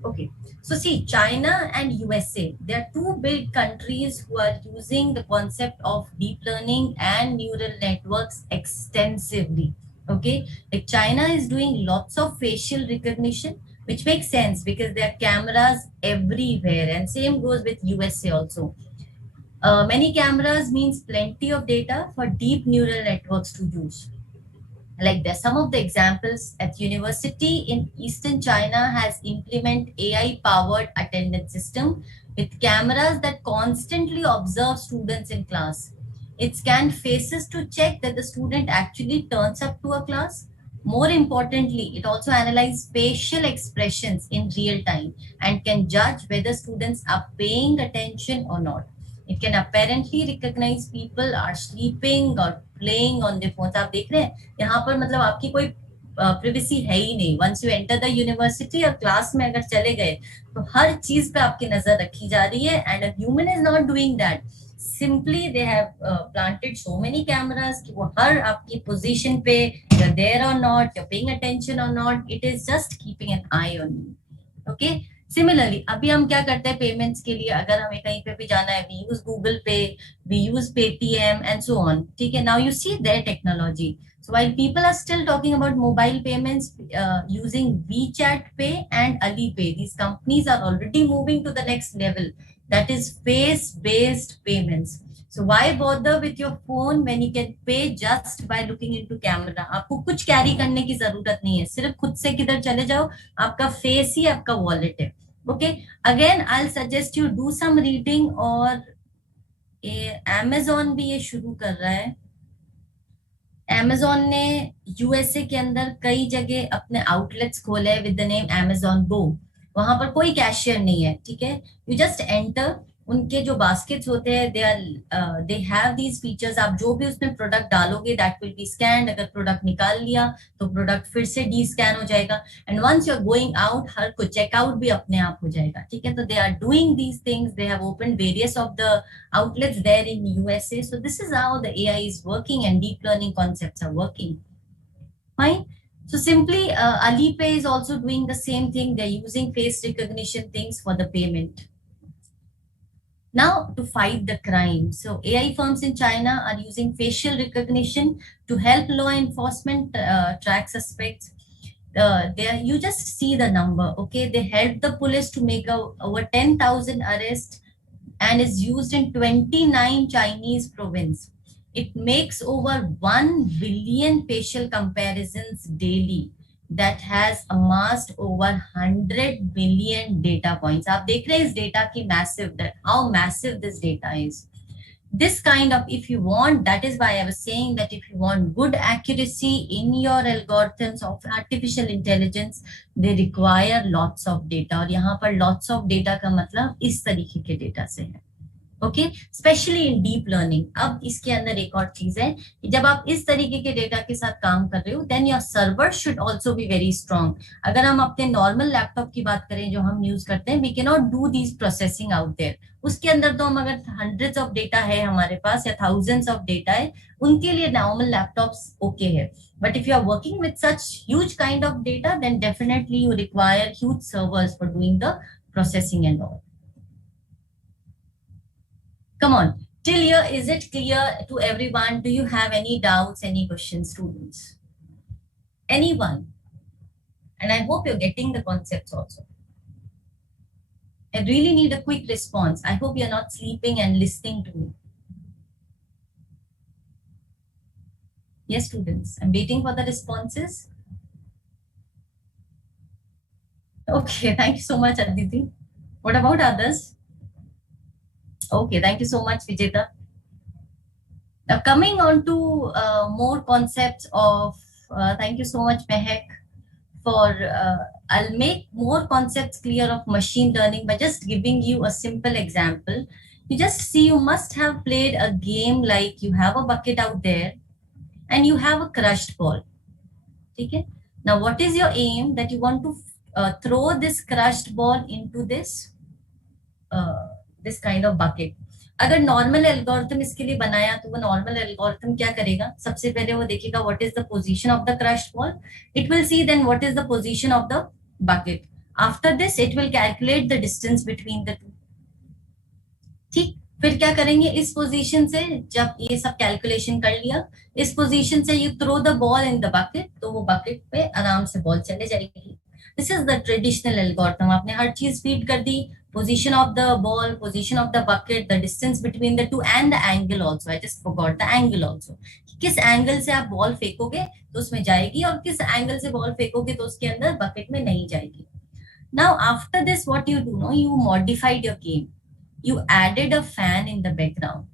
Okay, so see, China and USA, they are two big countries who are using the concept of deep learning and neural networks extensively. Okay, like China is doing lots of facial recognition, which makes sense because there are cameras everywhere, and same goes with USA also. Many cameras means plenty of data for deep neural networks to use. Like there's some of the examples at university in Eastern China has implemented AI powered attendance system with cameras that constantly observe students in class. It scans faces to check that the student actually turns up to a class. More importantly, it also analyzes facial expressions in real time and can judge whether students are paying attention or not. It can apparently recognize people are sleeping or playing on their phones. आप देख रहे हैं यहाँ पर मतलब आपकी कोई privacy है ही नहीं. Once you enter the university और class में अगर चले गए तो हर चीज पे आपकी नजर रखी जा रही है, and a human is not doing that. Simply they have planted so many cameras कि वो हर आपकी position पे you're there or not, you're paying attention or not, it is just keeping an eye on you. Okay. Similarly अभी हम क्या करते हैं payments के लिए, अगर हमें कहीं पे भी जाना है, we use Google Pay, we use Paytm and so on, ठीक है. Now you see their technology. So while people are still talking about mobile payments using WeChat Pay and Alipay, these companies are already moving to the next level, that is face-based payments. So why bother with your phone when you can pay just by looking into camera? आपको कुछ carry करने की जरूरत नहीं है, सिर्फ खुद से किधर चले जाओ, आपका फेस ही आपका वॉलेट है. Okay, again I'll suggest you do some reading, और Amazon भी ये शुरू कर रहा है. Amazon ने USA के अंदर कई जगह अपने आउटलेट्स खोले with the name Amazon Go. वहां पर कोई कैशियर नहीं है, ठीक है. यू जस्ट एंटर, उनके जो बास्केट्स होते हैं दे हैव दीज फीचर्स. आप जो भी उसमें प्रोडक्ट डालोगे दैट विल बी स्कैन्ड. अगर प्रोडक्ट निकाल लिया तो प्रोडक्ट फिर से डी स्कैन हो जाएगा, and once you are going out हर को चेकआउट भी अपने आप हो जाएगा, ठीक है. तो they are doing these things. They have open various of the outlets there in USA. So this is how the AI is working and deep learning concepts are working. Fine. So simply Alipay is also doing the same thing. They're using face recognition things for the payment. Now to fight the crime. So AI firms in China are using facial recognition to help law enforcement track suspects. You just see the number, okay? They help the police to make over 10,000 arrests and is used in 29 Chinese provinces. It makes over 1 billion facial comparisons daily that has amassed over 100 billion data points. आप देख रहे हैं इस data की massive, how massive this data is. This kind of, if you want, that is why I was saying that if you want good accuracy in your algorithms of artificial intelligence, they require lots of data. और यहाँ पर lots of data का मतलब इस तरीके के data से है. Okay, specially in deep learning. अब इसके अंदर एक और चीज है कि जब आप इस तरीके के डेटा के साथ काम कर रहे हो, then your server should also be very strong. अगर हम अपने नॉर्मल लैपटॉप की बात करें जो हम यूज करते हैं, we can not do these processing out there. उसके अंदर तो हम अगर हंड्रेड्स ऑफ डेटा है हमारे पास या थाउजेंड्स ऑफ डेटा है, उनके लिए नॉर्मल लैपटॉप्स ओके है। But if you are working with such huge kind of data, then definitely you require huge servers for doing the processing and all. Come on, till here, is it clear to everyone? Do you have any doubts, any questions, students? Anyone? And I hope you're getting the concepts also. I really need a quick response. I hope you're not sleeping and listening to me. Yes, students, I'm waiting for the responses. Okay, thank you so much, Aditi. What about others? Okay, thank you so much, Vijeta. Now coming on to more concepts of, thank you so much, Mehak, for, I'll make more concepts clear of machine learning by just giving you a simple example. You just see, you must have played a game like you have a bucket out there and you have a crushed ball. Okay? Now, what is your aim? That you want to throw this crushed ball into this kind of bucket. अगर normal algorithm इसके लिए बनाया तो वो normal algorithm क्या करेगा? सबसे पहले वो देखेगा what is the position of the crushed ball, it will see then what is the position of the bucket. After this it will calculate the distance between the two. ठीक, फिर क्या करेंगे? इस पोजीशन से जब ये सब कैलकुलेशन कर लिया, इस पोजीशन से you throw the ball in the bucket, तो वो बकेट पे आराम से बॉल चले जाएगी। This is the traditional algorithm. आपने हर चीज फीड कर दी, position of the ball, position of the bucket, the distance between the two and the angle also. I just forgot the angle also. किस एंगल से आप बॉल फेंकोगे तो उसमें जाएगी और किस एंगल से बॉल फेंकोगे तो उसके अंदर बकेट में नहीं जाएगी। Now after this what you do, no, you modified your game. You added a fan in the background.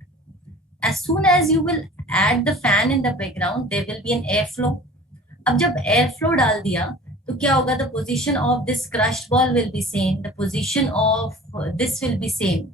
As soon as you will add the fan in the background, there will be an airflow. अब जब airflow डाल दिया तो क्या होगा? The position of this crushed ball will be same, the position of this will be same,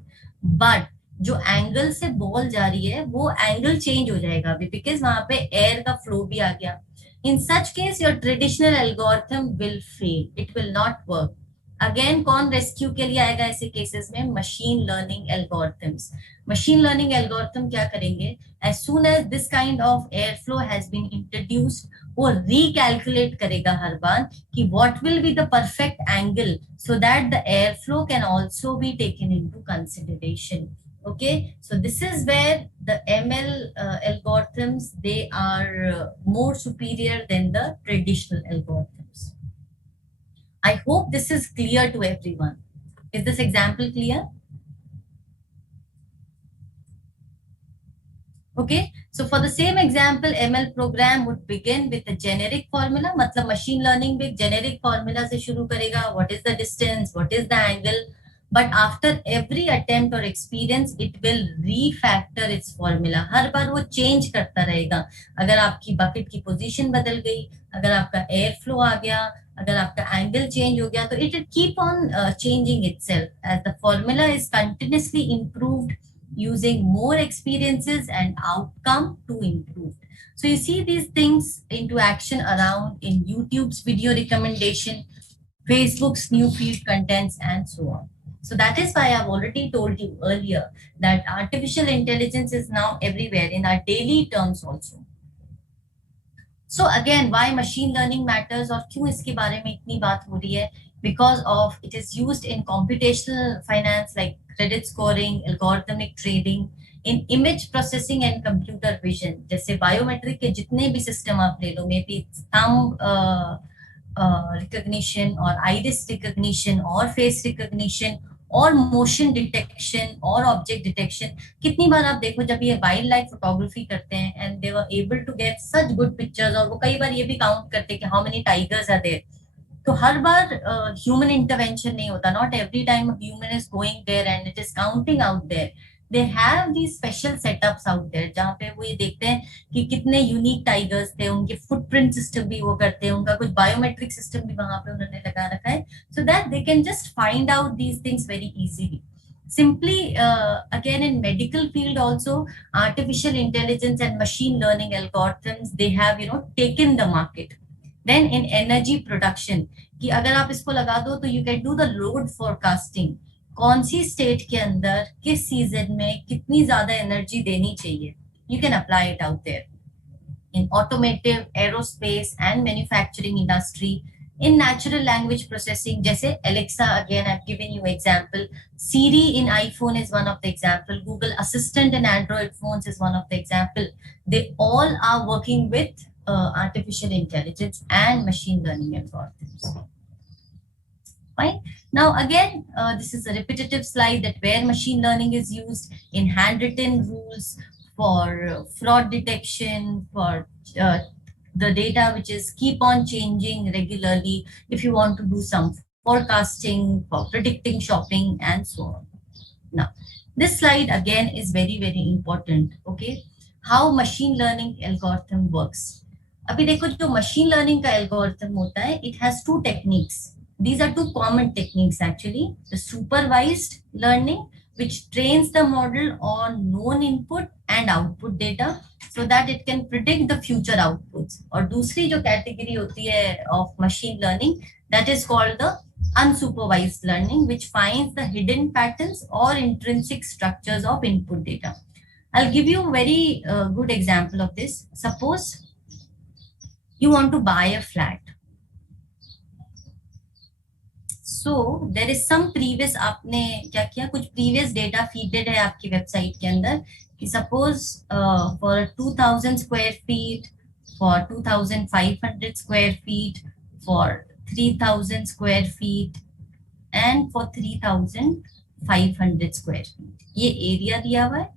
but जो angle से ball जा रही है वो एंगल चेंज हो जाएगा अभी, बिकॉज वहां पे एयर का फ्लो भी आ गया। In such case your traditional algorithm will fail, it will not work. Again कौन रेस्क्यू के लिए आएगा ऐसे केसेस में? Machine learning algorithms. Machine learning algorithm क्या करेंगे? As soon as this kind of air flow has been introduced, वो recalculate करेगा हर बार कि what will be the perfect angle so that the air flow can also be taken into consideration. Okay, so this is where the ML algorithms, they are more superior than the traditional algorithms. I hope this is clear to everyone. Is this example clear? Okay, so for the same example, ML program would begin with a generic formula. मतलब machine learning में generic formula से शुरू करेगा. What is the distance? What is the angle? But after every attempt or experience, it will refactor its formula. हर बार वो change करता रहेगा। अगर आपकी bucket की position बदल गई, अगर आपका air flow आ गया, अगर आपका angle change हो गया, तो it will keep on changing itself as the formula is continuously improved using more experiences and outcome to improve. So you see these things into action around in YouTube's video recommendation, Facebook's new feed contents, and so on. So that is why I've already told you earlier that artificial intelligence is now everywhere in our daily terms also. So again, why machine learning matters और क्यों इसके बारे में इतनी बात हो रही है? Because of it is used in computational finance like credit scoring, algorithmic trading, in image processing and computer vision. जैसे biometric के जितने भी system आप ले लो, maybe thumb recognition or iris recognition or face recognition और मोशन डिटेक्शन और object detection. कितनी बार आप देखो जब ये वाइल्ड लाइफ फोटोग्राफी करते हैं and they were able to get such good pictures, और वो कई बार ये भी काउंट करते हैं कि how many tigers are there, तो हर बार ह्यूमन इंटरवेंशन नहीं होता। Not every time human is going there and it is counting out there. They have these special setups out there जहाँ पे वो ये देखते हैं कि कितने यूनिक टाइगर्स थे, उनके फुटप्रिंट सिस्टम भी वो करते हैं, उनका कुछ बायोमेट्रिक सिस्टम भी वहां पे उन्होंने लगा रखा है, so that they can just find out these things very easily. Simply, again, in medical field also, artificial intelligence and machine learning algorithms, they have, taken the market. Then in energy production, कि अगर आप इसको लगा दो तो you can do the load forecasting. कौन सी state के अंदर किस सीजन में कितनी ज्यादा एनर्जी देनी चाहिए, you can apply it out there. In automotive, aerospace and manufacturing industry, in natural language processing, जैसे Alexa, again I've given you example, Siri in iPhone is one of the example, Google Assistant in Android phones is one of the example. They all are working with artificial intelligence and machine learning algorithms. Fine. Now again, this is a repetitive slide that where machine learning is used in handwritten rules for fraud detection, for the data which is keep on changing regularly, if you want to do some forecasting, for predicting shopping and so on. Now, this slide again is very, very important, okay? How machine learning algorithm works. अभी देखो जो machine learning का algorithm होता है, it has two techniques. These are two common techniques actually. The supervised learning, which trains the model on known input and output data so that it can predict the future outputs. और दूसरी जो category होती है of machine learning, that is called the unsupervised learning, which finds the hidden patterns or intrinsic structures of input data. I'll give you a very good example of this. Suppose you want to buy a flat. So there is some previous, आपने क्या किया, कुछ previous data feeded है आपकी website के अंदर कि suppose for 2000 square feet, for 2500 square feet, for 3000 square feet and for 3500 square feet, ये area दिया हुआ है,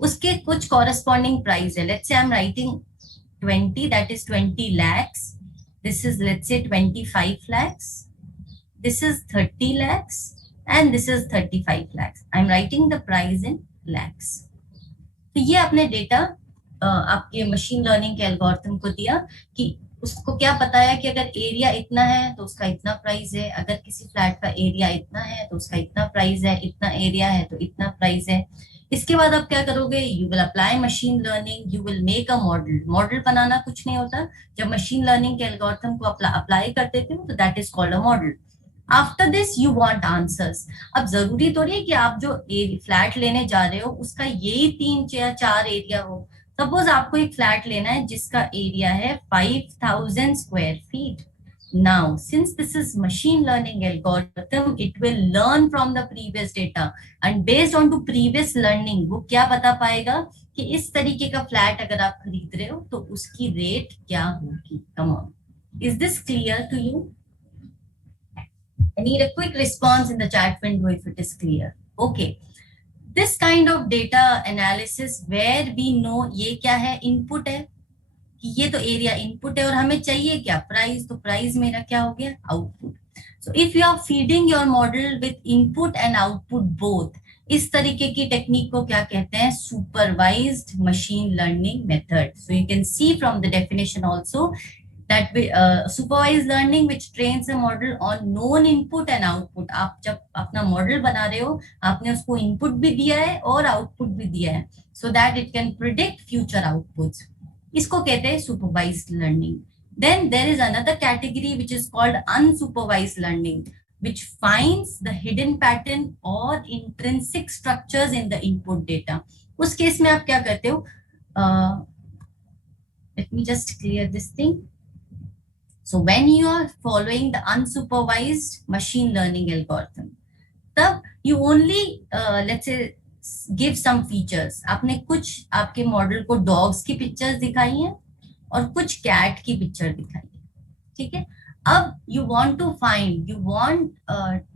उसके कुछ corresponding price है. Let's say I'm writing 20, that is 20 lakhs. This is, let's say, 25 lakhs. This is 30 lakhs and this is 35 lakhs. I'm writing the price in lakhs. तो ये आपने डेटा आपके मशीन लर्निंग के एल्गोरिथम को दिया कि उसको क्या पता है कि अगर एरिया इतना है तो उसका इतना प्राइस है, अगर किसी फ्लैट का एरिया इतना है तो उसका इतना प्राइस है, इतना एरिया है तो इतना प्राइस है. इसके बाद आप क्या करोगे, you will apply machine learning, you will make a model. Model बनाना कुछ नहीं होता, जब मशीन लर्निंग के एल्गोरिथम को अप्लाई कर देते हो तो that is called a model. After this you want answers. अब जरूरी तो नहीं कि आप जो फ्लैट लेने जा रहे हो उसका यही 3 या 4 एरिया हो. सपोज आपको एक फ्लैट लेना है जिसका एरिया है 5000 square feet. Now, since this is machine learning algorithm, it will learn from the previous data and based on to previous learning, वो क्या बता पाएगा कि इस तरीके का फ्लैट अगर आप खरीद रहे हो तो उसकी रेट क्या होगी. Come on, is this clear to you? I need a quick response in the chat window if it is clear. Okay, this kind of data analysis where we know ये क्या है, input है कि ये तो area input है और हमें चाहिए क्या, प्राइस. तो प्राइस मेरा क्या हो गया, output. So if you are feeding your model with input and output both, इस तरीके की टेक्निक को क्या कहते हैं, supervised machine learning method. So you can see from the definition also that supervised learning which trains a model on known input and output. आप जब अपना मॉडल बना रहे हो आपने उसको इनपुट भी दिया है और आउटपुट भी दिया है so that it can predict future outputs. इसको कहते हैं supervised learning. Then there is another category which is called unsupervised learning, which finds the hidden pattern or intrinsic structures in the input data. उस case में आप क्या करते हो, let me just clear this thing. So when you are following the unsupervised machine learning algorithm, तब you only let's say give some features. आपने कुछ आपके मॉडल को डॉग्स की पिक्चर्स दिखाई हैं और कुछ कैट की पिक्चर दिखाई है, ठीक है. अब you want to find, you want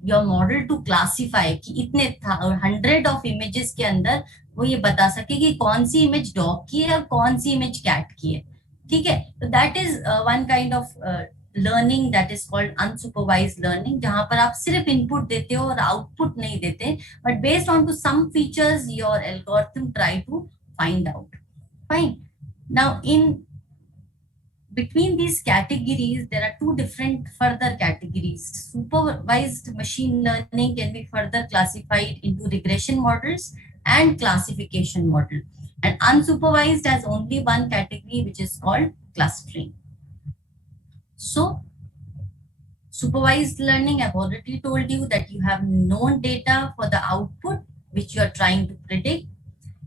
your model to classify कि इतने 100 of images के अंदर वो ये बता सके कि कौन सी इमेज डॉग की है और कौन सी इमेज कैट की है, ठीक है. तो that is one kind of learning that is called unsupervised learning, जहां पर आप सिर्फ इनपुट देते हो और आउटपुट नहीं देते, but based on to some features your algorithm try to find out. Fine. Now in between these categories, there are two different further categories. Supervised machine learning can be further classified into regression models and classification model. And unsupervised has only one category, which is called clustering. So supervised learning, I've already told you that you have known data for the output, which you are trying to predict.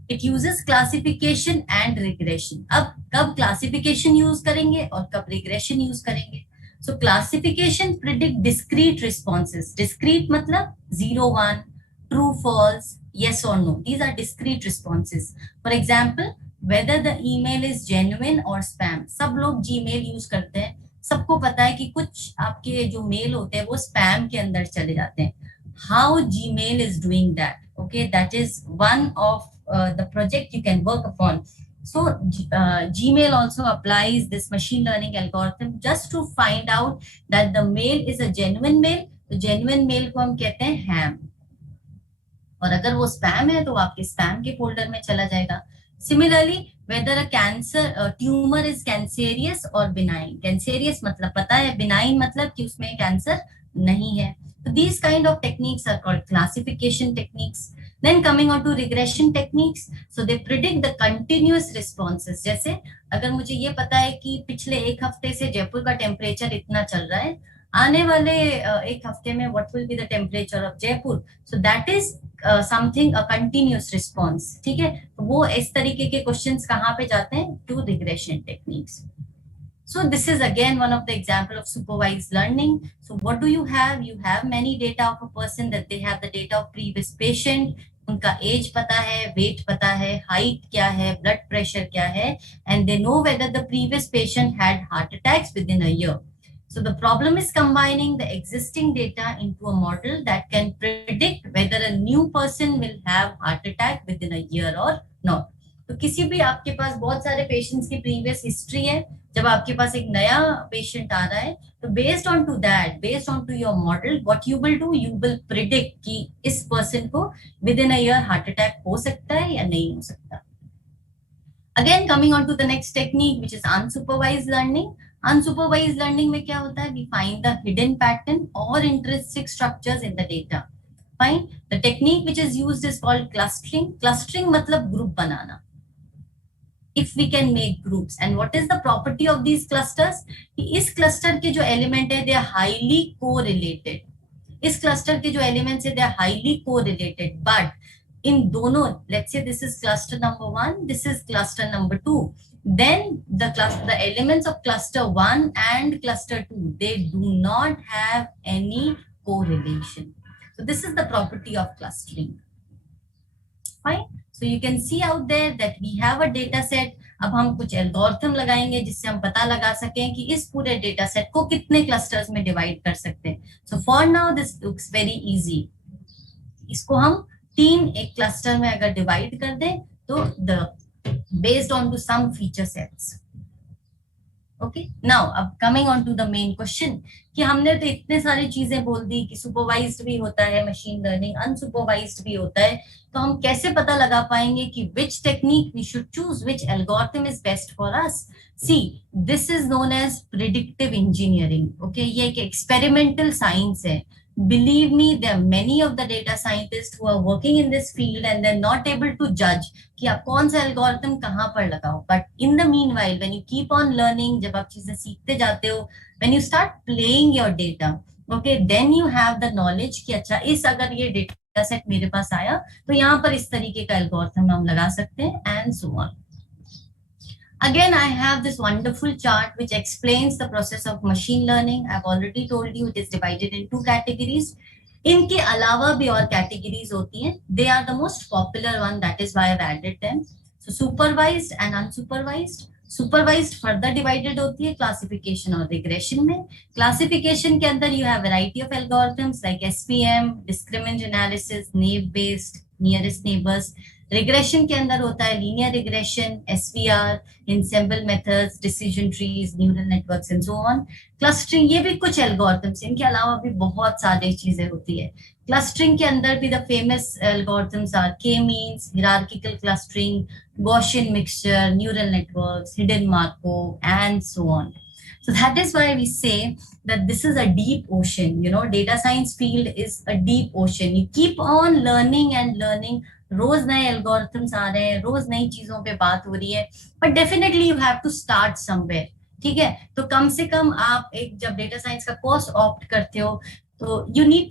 It uses classification and regression. अब कब classification use करेंगे और कब regression use करेंगे? So classification predict discrete responses. Discrete मतलब 0, 1, true, false, yes or no. These are discrete responses. For example, whether the email is genuine or spam. सब लोग Gmail use करते हैं. सबको पता है कि कुछ आपके जो मेल होते हैं वो स्पैम के अंदर चले जाते हैं. How Gmail is doing that? Okay, that is one of the project you can work upon. So Gmail also applies this machine learning algorithm just to find out that the mail is a genuine mail. तो genuine mail को हम कहते हैं ham. और अगर वो spam है तो आपके spam के folder में चला जाएगा. Similarly, whether a tumor is cancerous or benign. Cancerous मतलब पता है, benign मतलब कि उसमें cancer नहीं है. So these kind of techniques are called classification techniques. Then coming on to regression techniques, so they predict the continuous responses. जैसे अगर मुझे ये पता है कि पिछले एक हफ्ते से जयपुर का टेम्परेचर इतना चल रहा है, आने वाले एक हफ्ते में what will be the temperature of Jaipur? So that is something a continuous response. ठीक है, तो वो इस तरीके के क्वेश्चंस कहाँ पे जाते हैं? To regression techniques. So this is again one of the example of supervised learning. So what do you have? You have many data of a person, that they have the data of previous patient, उनका as पता है, wait पता है, height क्या है, blood pressure क्या है, and they know whether the previous patient had heart attacks within a year. So the problem is combining the existing data into a model that can predict whether a new person will have heart attack within a year or not. तो किसी भी आपके पास बहुत सारे patients की previous history है, जब आपके पास एक नया पेशेंट आ रहा है तो based on to that, based on to your model, what you will do, you will predict कि इस पर्सन को within a year heart attack हो सकता है या नहीं हो सकता. Again coming on to the next technique which is unsupervised learning. Unsupervised learning में क्या होता है? We find the hidden pattern और interesting structures in the data. Fine. The technique which is used is called clustering. Clustering मतलब group बनाना. If we can make groups, and what is the property of these clusters? इस cluster के जो element है, they are highly correlated. इस cluster के जो elements है, they are highly correlated. But in दोनों, let's say this is cluster number 1, this is cluster number 2. Then the elements of cluster 1 and cluster 2, they do not have any correlation. So this is the property of clustering. Fine. So you can see out there that we have a data set. अब हम कुछ algorithm लगाएंगे जिससे हम पता लगा सकें कि इस पूरे डेटा सेट को कितने क्लस्टर्स में डिवाइड कर सकते हैं. So for now this looks very easy. इसको हम 3 एक क्लस्टर में अगर डिवाइड कर दें तो based on to some feature sets. Okay. Now अब coming on to the main question कि हमने तो इतने सारी चीजें बोल दी कि सुपरवाइज्ड भी होता है मशीन लर्निंग, अनसुपरवाइज्ड भी होता है, तो हम कैसे पता लगा पाएंगे कि which technique we should choose, which algorithm is best for us? See, this is known as predictive engineering. Okay, ये एक experimental science है. Believe me, there are many of the data scientists who are working in this field and they're not able to judge कि आप कौन सा algorithm कहाँ पर लगाओ. But in the meanwhile, when you keep on learning, जब आप चीजें सीखते जाते हो, when you start playing your data, okay, then you have the knowledge कि अच्छा इस अगर ये data set मेरे पास आया तो यहाँ पर इस तरीके का algorithm हम लगा सकते हैं and so on. Again, I have this wonderful chart which explains the process of machine learning. I've already told you it is divided in 2 categories. इनके अलावा भी और categories होती हैं. They are the most popular one, that is why I've added them. So supervised and unsupervised. Supervised further divided होती है classification और regression में. Classification के अंदर you have variety of algorithms like SPM, discriminant analysis, naive based, nearest neighbors. Regression के अंदर होता है linear regression, SVR, ensemble methods, decision trees, neural networks and so on. Clustering, ये भी कुछ एल्गोरिथम्स, इनके अलावा भी बहुत सारी चीजें होती है. क्लस्टरिंग के अंदर भी द फेमस एल्गोरिथम्स आर के means, hierarchical clustering, Gaussian mixture, neural networks, hidden Markov and so on. So that is why we say that this is a deep ocean. You know, data science field is a deep ocean. You keep on learning and learning. रोज नए algorithms आ रहे हैं, रोज नई चीजों पे बात हो रही है, but definitely you have to start somewhere. ठीक है, तो कम से कम आप एक जब डेटा साइंस का कोर्स ऑप्ट करते हो तो you need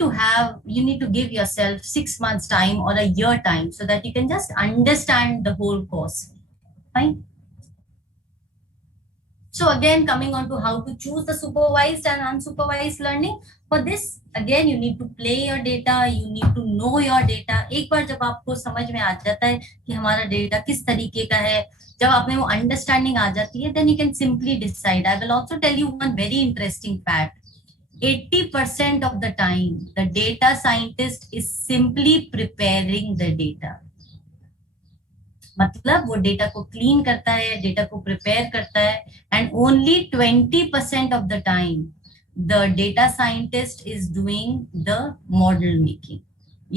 to give yourself 6 months time or a year time so that you can just understand the whole course. Fine. So again, coming on to how to choose the supervised and unsupervised learning. For this, again, you need to play your data, you need to know your data. एक बार जब आपको समझ में आ जाता है कि हमारा data किस तरीके का है, जब आप में वो अंडरस्टैंडिंग आ जाती है, then you can simply decide. I will also tell you one very interesting fact. 80% of the time, the data scientist is simply preparing the data. मतलब वो डेटा को क्लीन करता है, डेटा को प्रिपेयर करता है, and only 20% of the time the data scientist is doing the model making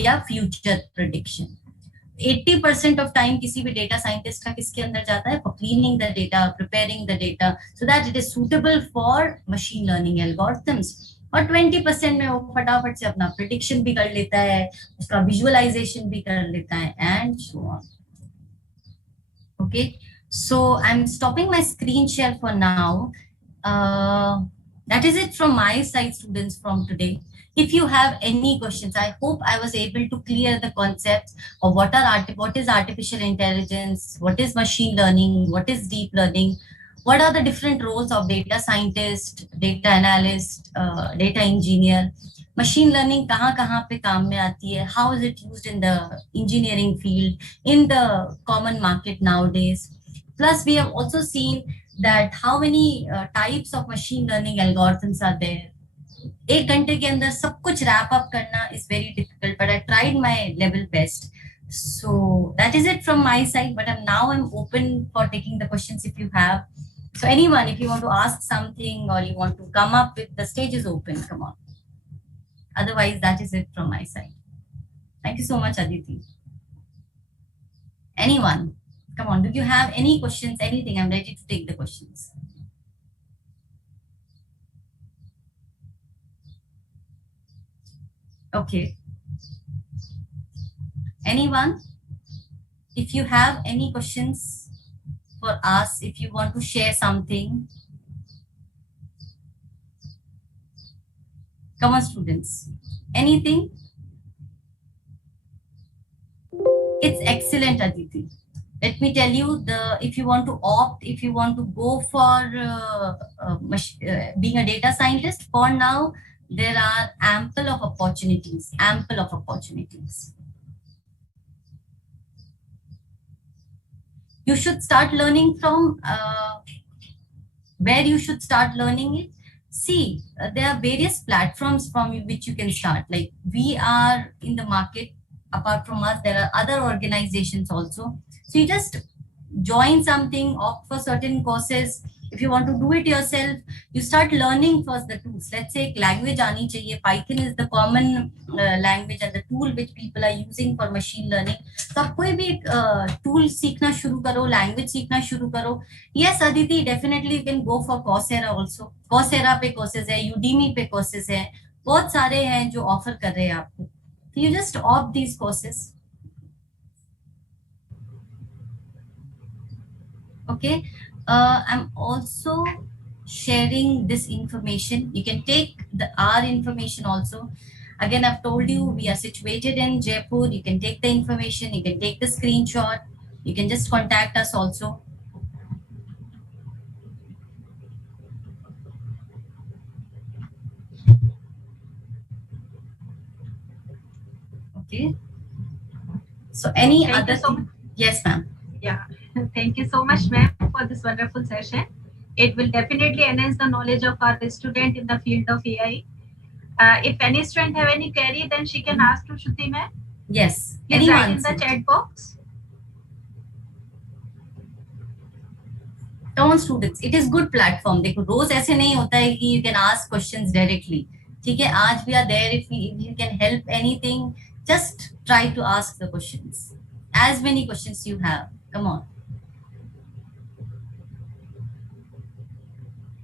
या future prediction. 80% of time किसी भी डेटा साइंटिस्ट का किसके अंदर जाता है? For cleaning the data, preparing the data so that it is suitable for machine learning algorithms. और 20% में वो फटाफट से अपना प्रिडिक्शन भी कर लेता है, उसका विजुअलाइजेशन भी कर लेता है, and so on. Okay, so I'm stopping my screen share for now. That is it from my side, students, from today. If you have any questions, I hope I was able to clear the concepts of what is artificial intelligence, what is machine learning, what is deep learning, what are the different roles of data scientist, data analyst, data engineer. Machine learning कहाँ पे काम में आती है, how is it used in the engineering field, in the common market nowadays. Plus we have also seen that how many types of machine learning algorithms are there. 1 घंटे के अंदर सब कुछ रैप अप करना is very difficult, but I tried my level best. So that is it from my side, but I'm open for taking the questions if you have. So anyone, if you want to ask something or you want to come up with, the stage is open, come on. Otherwise, that is it from my side. Thank you so much, Aditi. Anyone? Come on, do you have any questions, anything? I'm ready to take the questions. Okay. Anyone? If you have any questions for us, if you want to share something, come on, students. Anything? It's excellent, Aditi. Let me tell you, if you want to opt, if you want to go for being a data scientist, for now, there are ample of opportunities, ample of opportunities. You should start learning from where you should start learning it. See, there are various platforms from which you can start. Like we are in the market. Apart from us, there are other organizations also. So you just join something, opt for certain courses. If you want to do it yourself, you start learning first the tools. Let's say language aani chahiye. Python is the common language and the tool which people are using for machine learning. So आप कोई भी tool सीखना शुरू करो, language सीखना शुरू करो. Yes, Aditi, definitely you can go for Coursera also. Coursera पे courses है, Udemy पे courses है, बहुत सारे हैं जो offer कर रहे हैं आपको. So you just opt these courses. Okay. I'm also sharing this information. You can take our information also. Again, I've told you we are situated in Jaipur. You can take the information. You can take the screenshot. You can just contact us also. Okay. So any other thing? Yes, ma'am. Yeah. Thank you so much, ma'am, for this wonderful session. It will definitely enhance the knowledge of our student in the field of AI. If any student have any query, then she can ask to Shruti ma'am. Yes. Please write in the chat box. Come on students, it is good platform. देखो रोज ऐसे नहीं होता है कि you can ask questions directly. ठीक है, आज we are there. If you can help anything, just try to ask the questions. As many questions you have. Come on.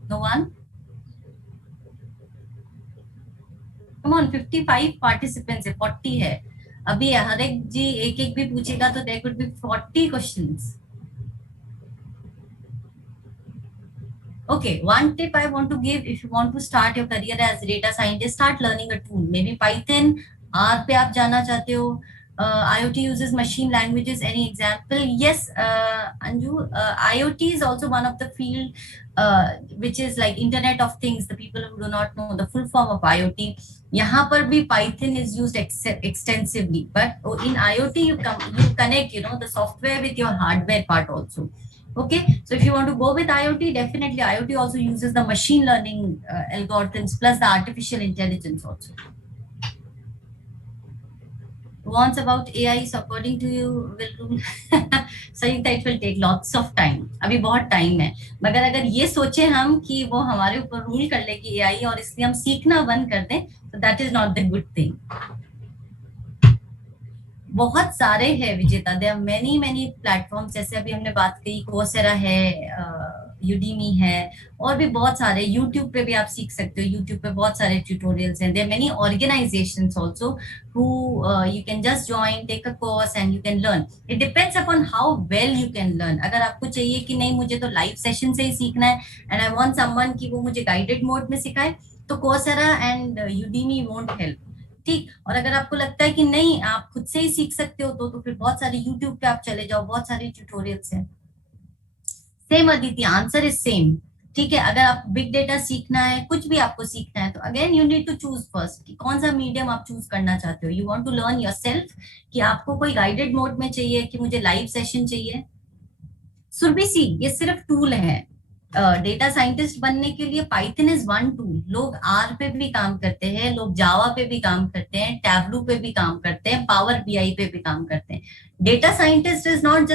No one? Come on, 55 participants है, 40 है. अभी हर एक जी एक एक भी पूछेगा तो there could be 40 questions. Okay, one tip I want to give, if you want to start your career as data scientist, start learning a tool. Maybe Python, R पे आप जाना चाहते हो. IoT uses machine languages. Any example? Yes, Anju, IoT is also one of the field which is like Internet of Things. The people who do not know the full form of IoT, यहाँ पर भी Python is used extensively. But in IoT, you connect, you know, the software with your hardware part also. Okay, so if you want to go with IoT, definitely IoT also uses the machine learning algorithms plus the artificial intelligence also. Wants about AI, so according to you, will rule? Saying that it will take lots of time. अभी बहुत time है, मगर अगर ये सोचे हम कि वो हमारे ऊपर रूल कर लेगी AI और इसलिए हम सीखना बंद कर दें, तो that is not the good thing. बहुत सारे हैं विजेता, there are many platforms. जैसे अभी हमने बात की, Coursera है, Udemy है, और भी बहुत सारे. YouTube पे भी आप सीख सकते हो. YouTube पे बहुत सारे tutorials हैं. There are many organizations also who you can just join, take a course and you can learn. It depends upon how well you can learn. अगर आपको चाहिए कि नहीं मुझे तो live session से ही सीखना है and I want someone कि वो मुझे guided mode में सिखाए, तो Coursera and Udemy won't help. ठीक. और अगर आपको लगता है कि नहीं आप खुद से ही सीख सकते हो तो फिर बहुत सारे YouTube पे आप चले जाओ, बहुत सारे ट्यूटोरियल्स हैं. Same Aditi, answer is same. ठीक है, अगर आप बिग डेटा सीखना है, कुछ भी आपको सीखना है, तो again you need to choose first कि कौन सा मीडियम आप चूज करना चाहते हो. You want to learn yourself कि आपको कोई गाइडेड मोड में चाहिए कि मुझे लाइव सेशन चाहिए. सुरभि सी, ये सिर्फ टूल है. डेटा साइंटिस्ट बनने के लिए पाइथन इज वन टूल. लोग आर पे भी काम करते हैं, लोग जावा पे भी काम करते हैं, टैबलू पे भी काम करते हैं, पावर बीआई पे भी काम करते हैं. Data scientist is not just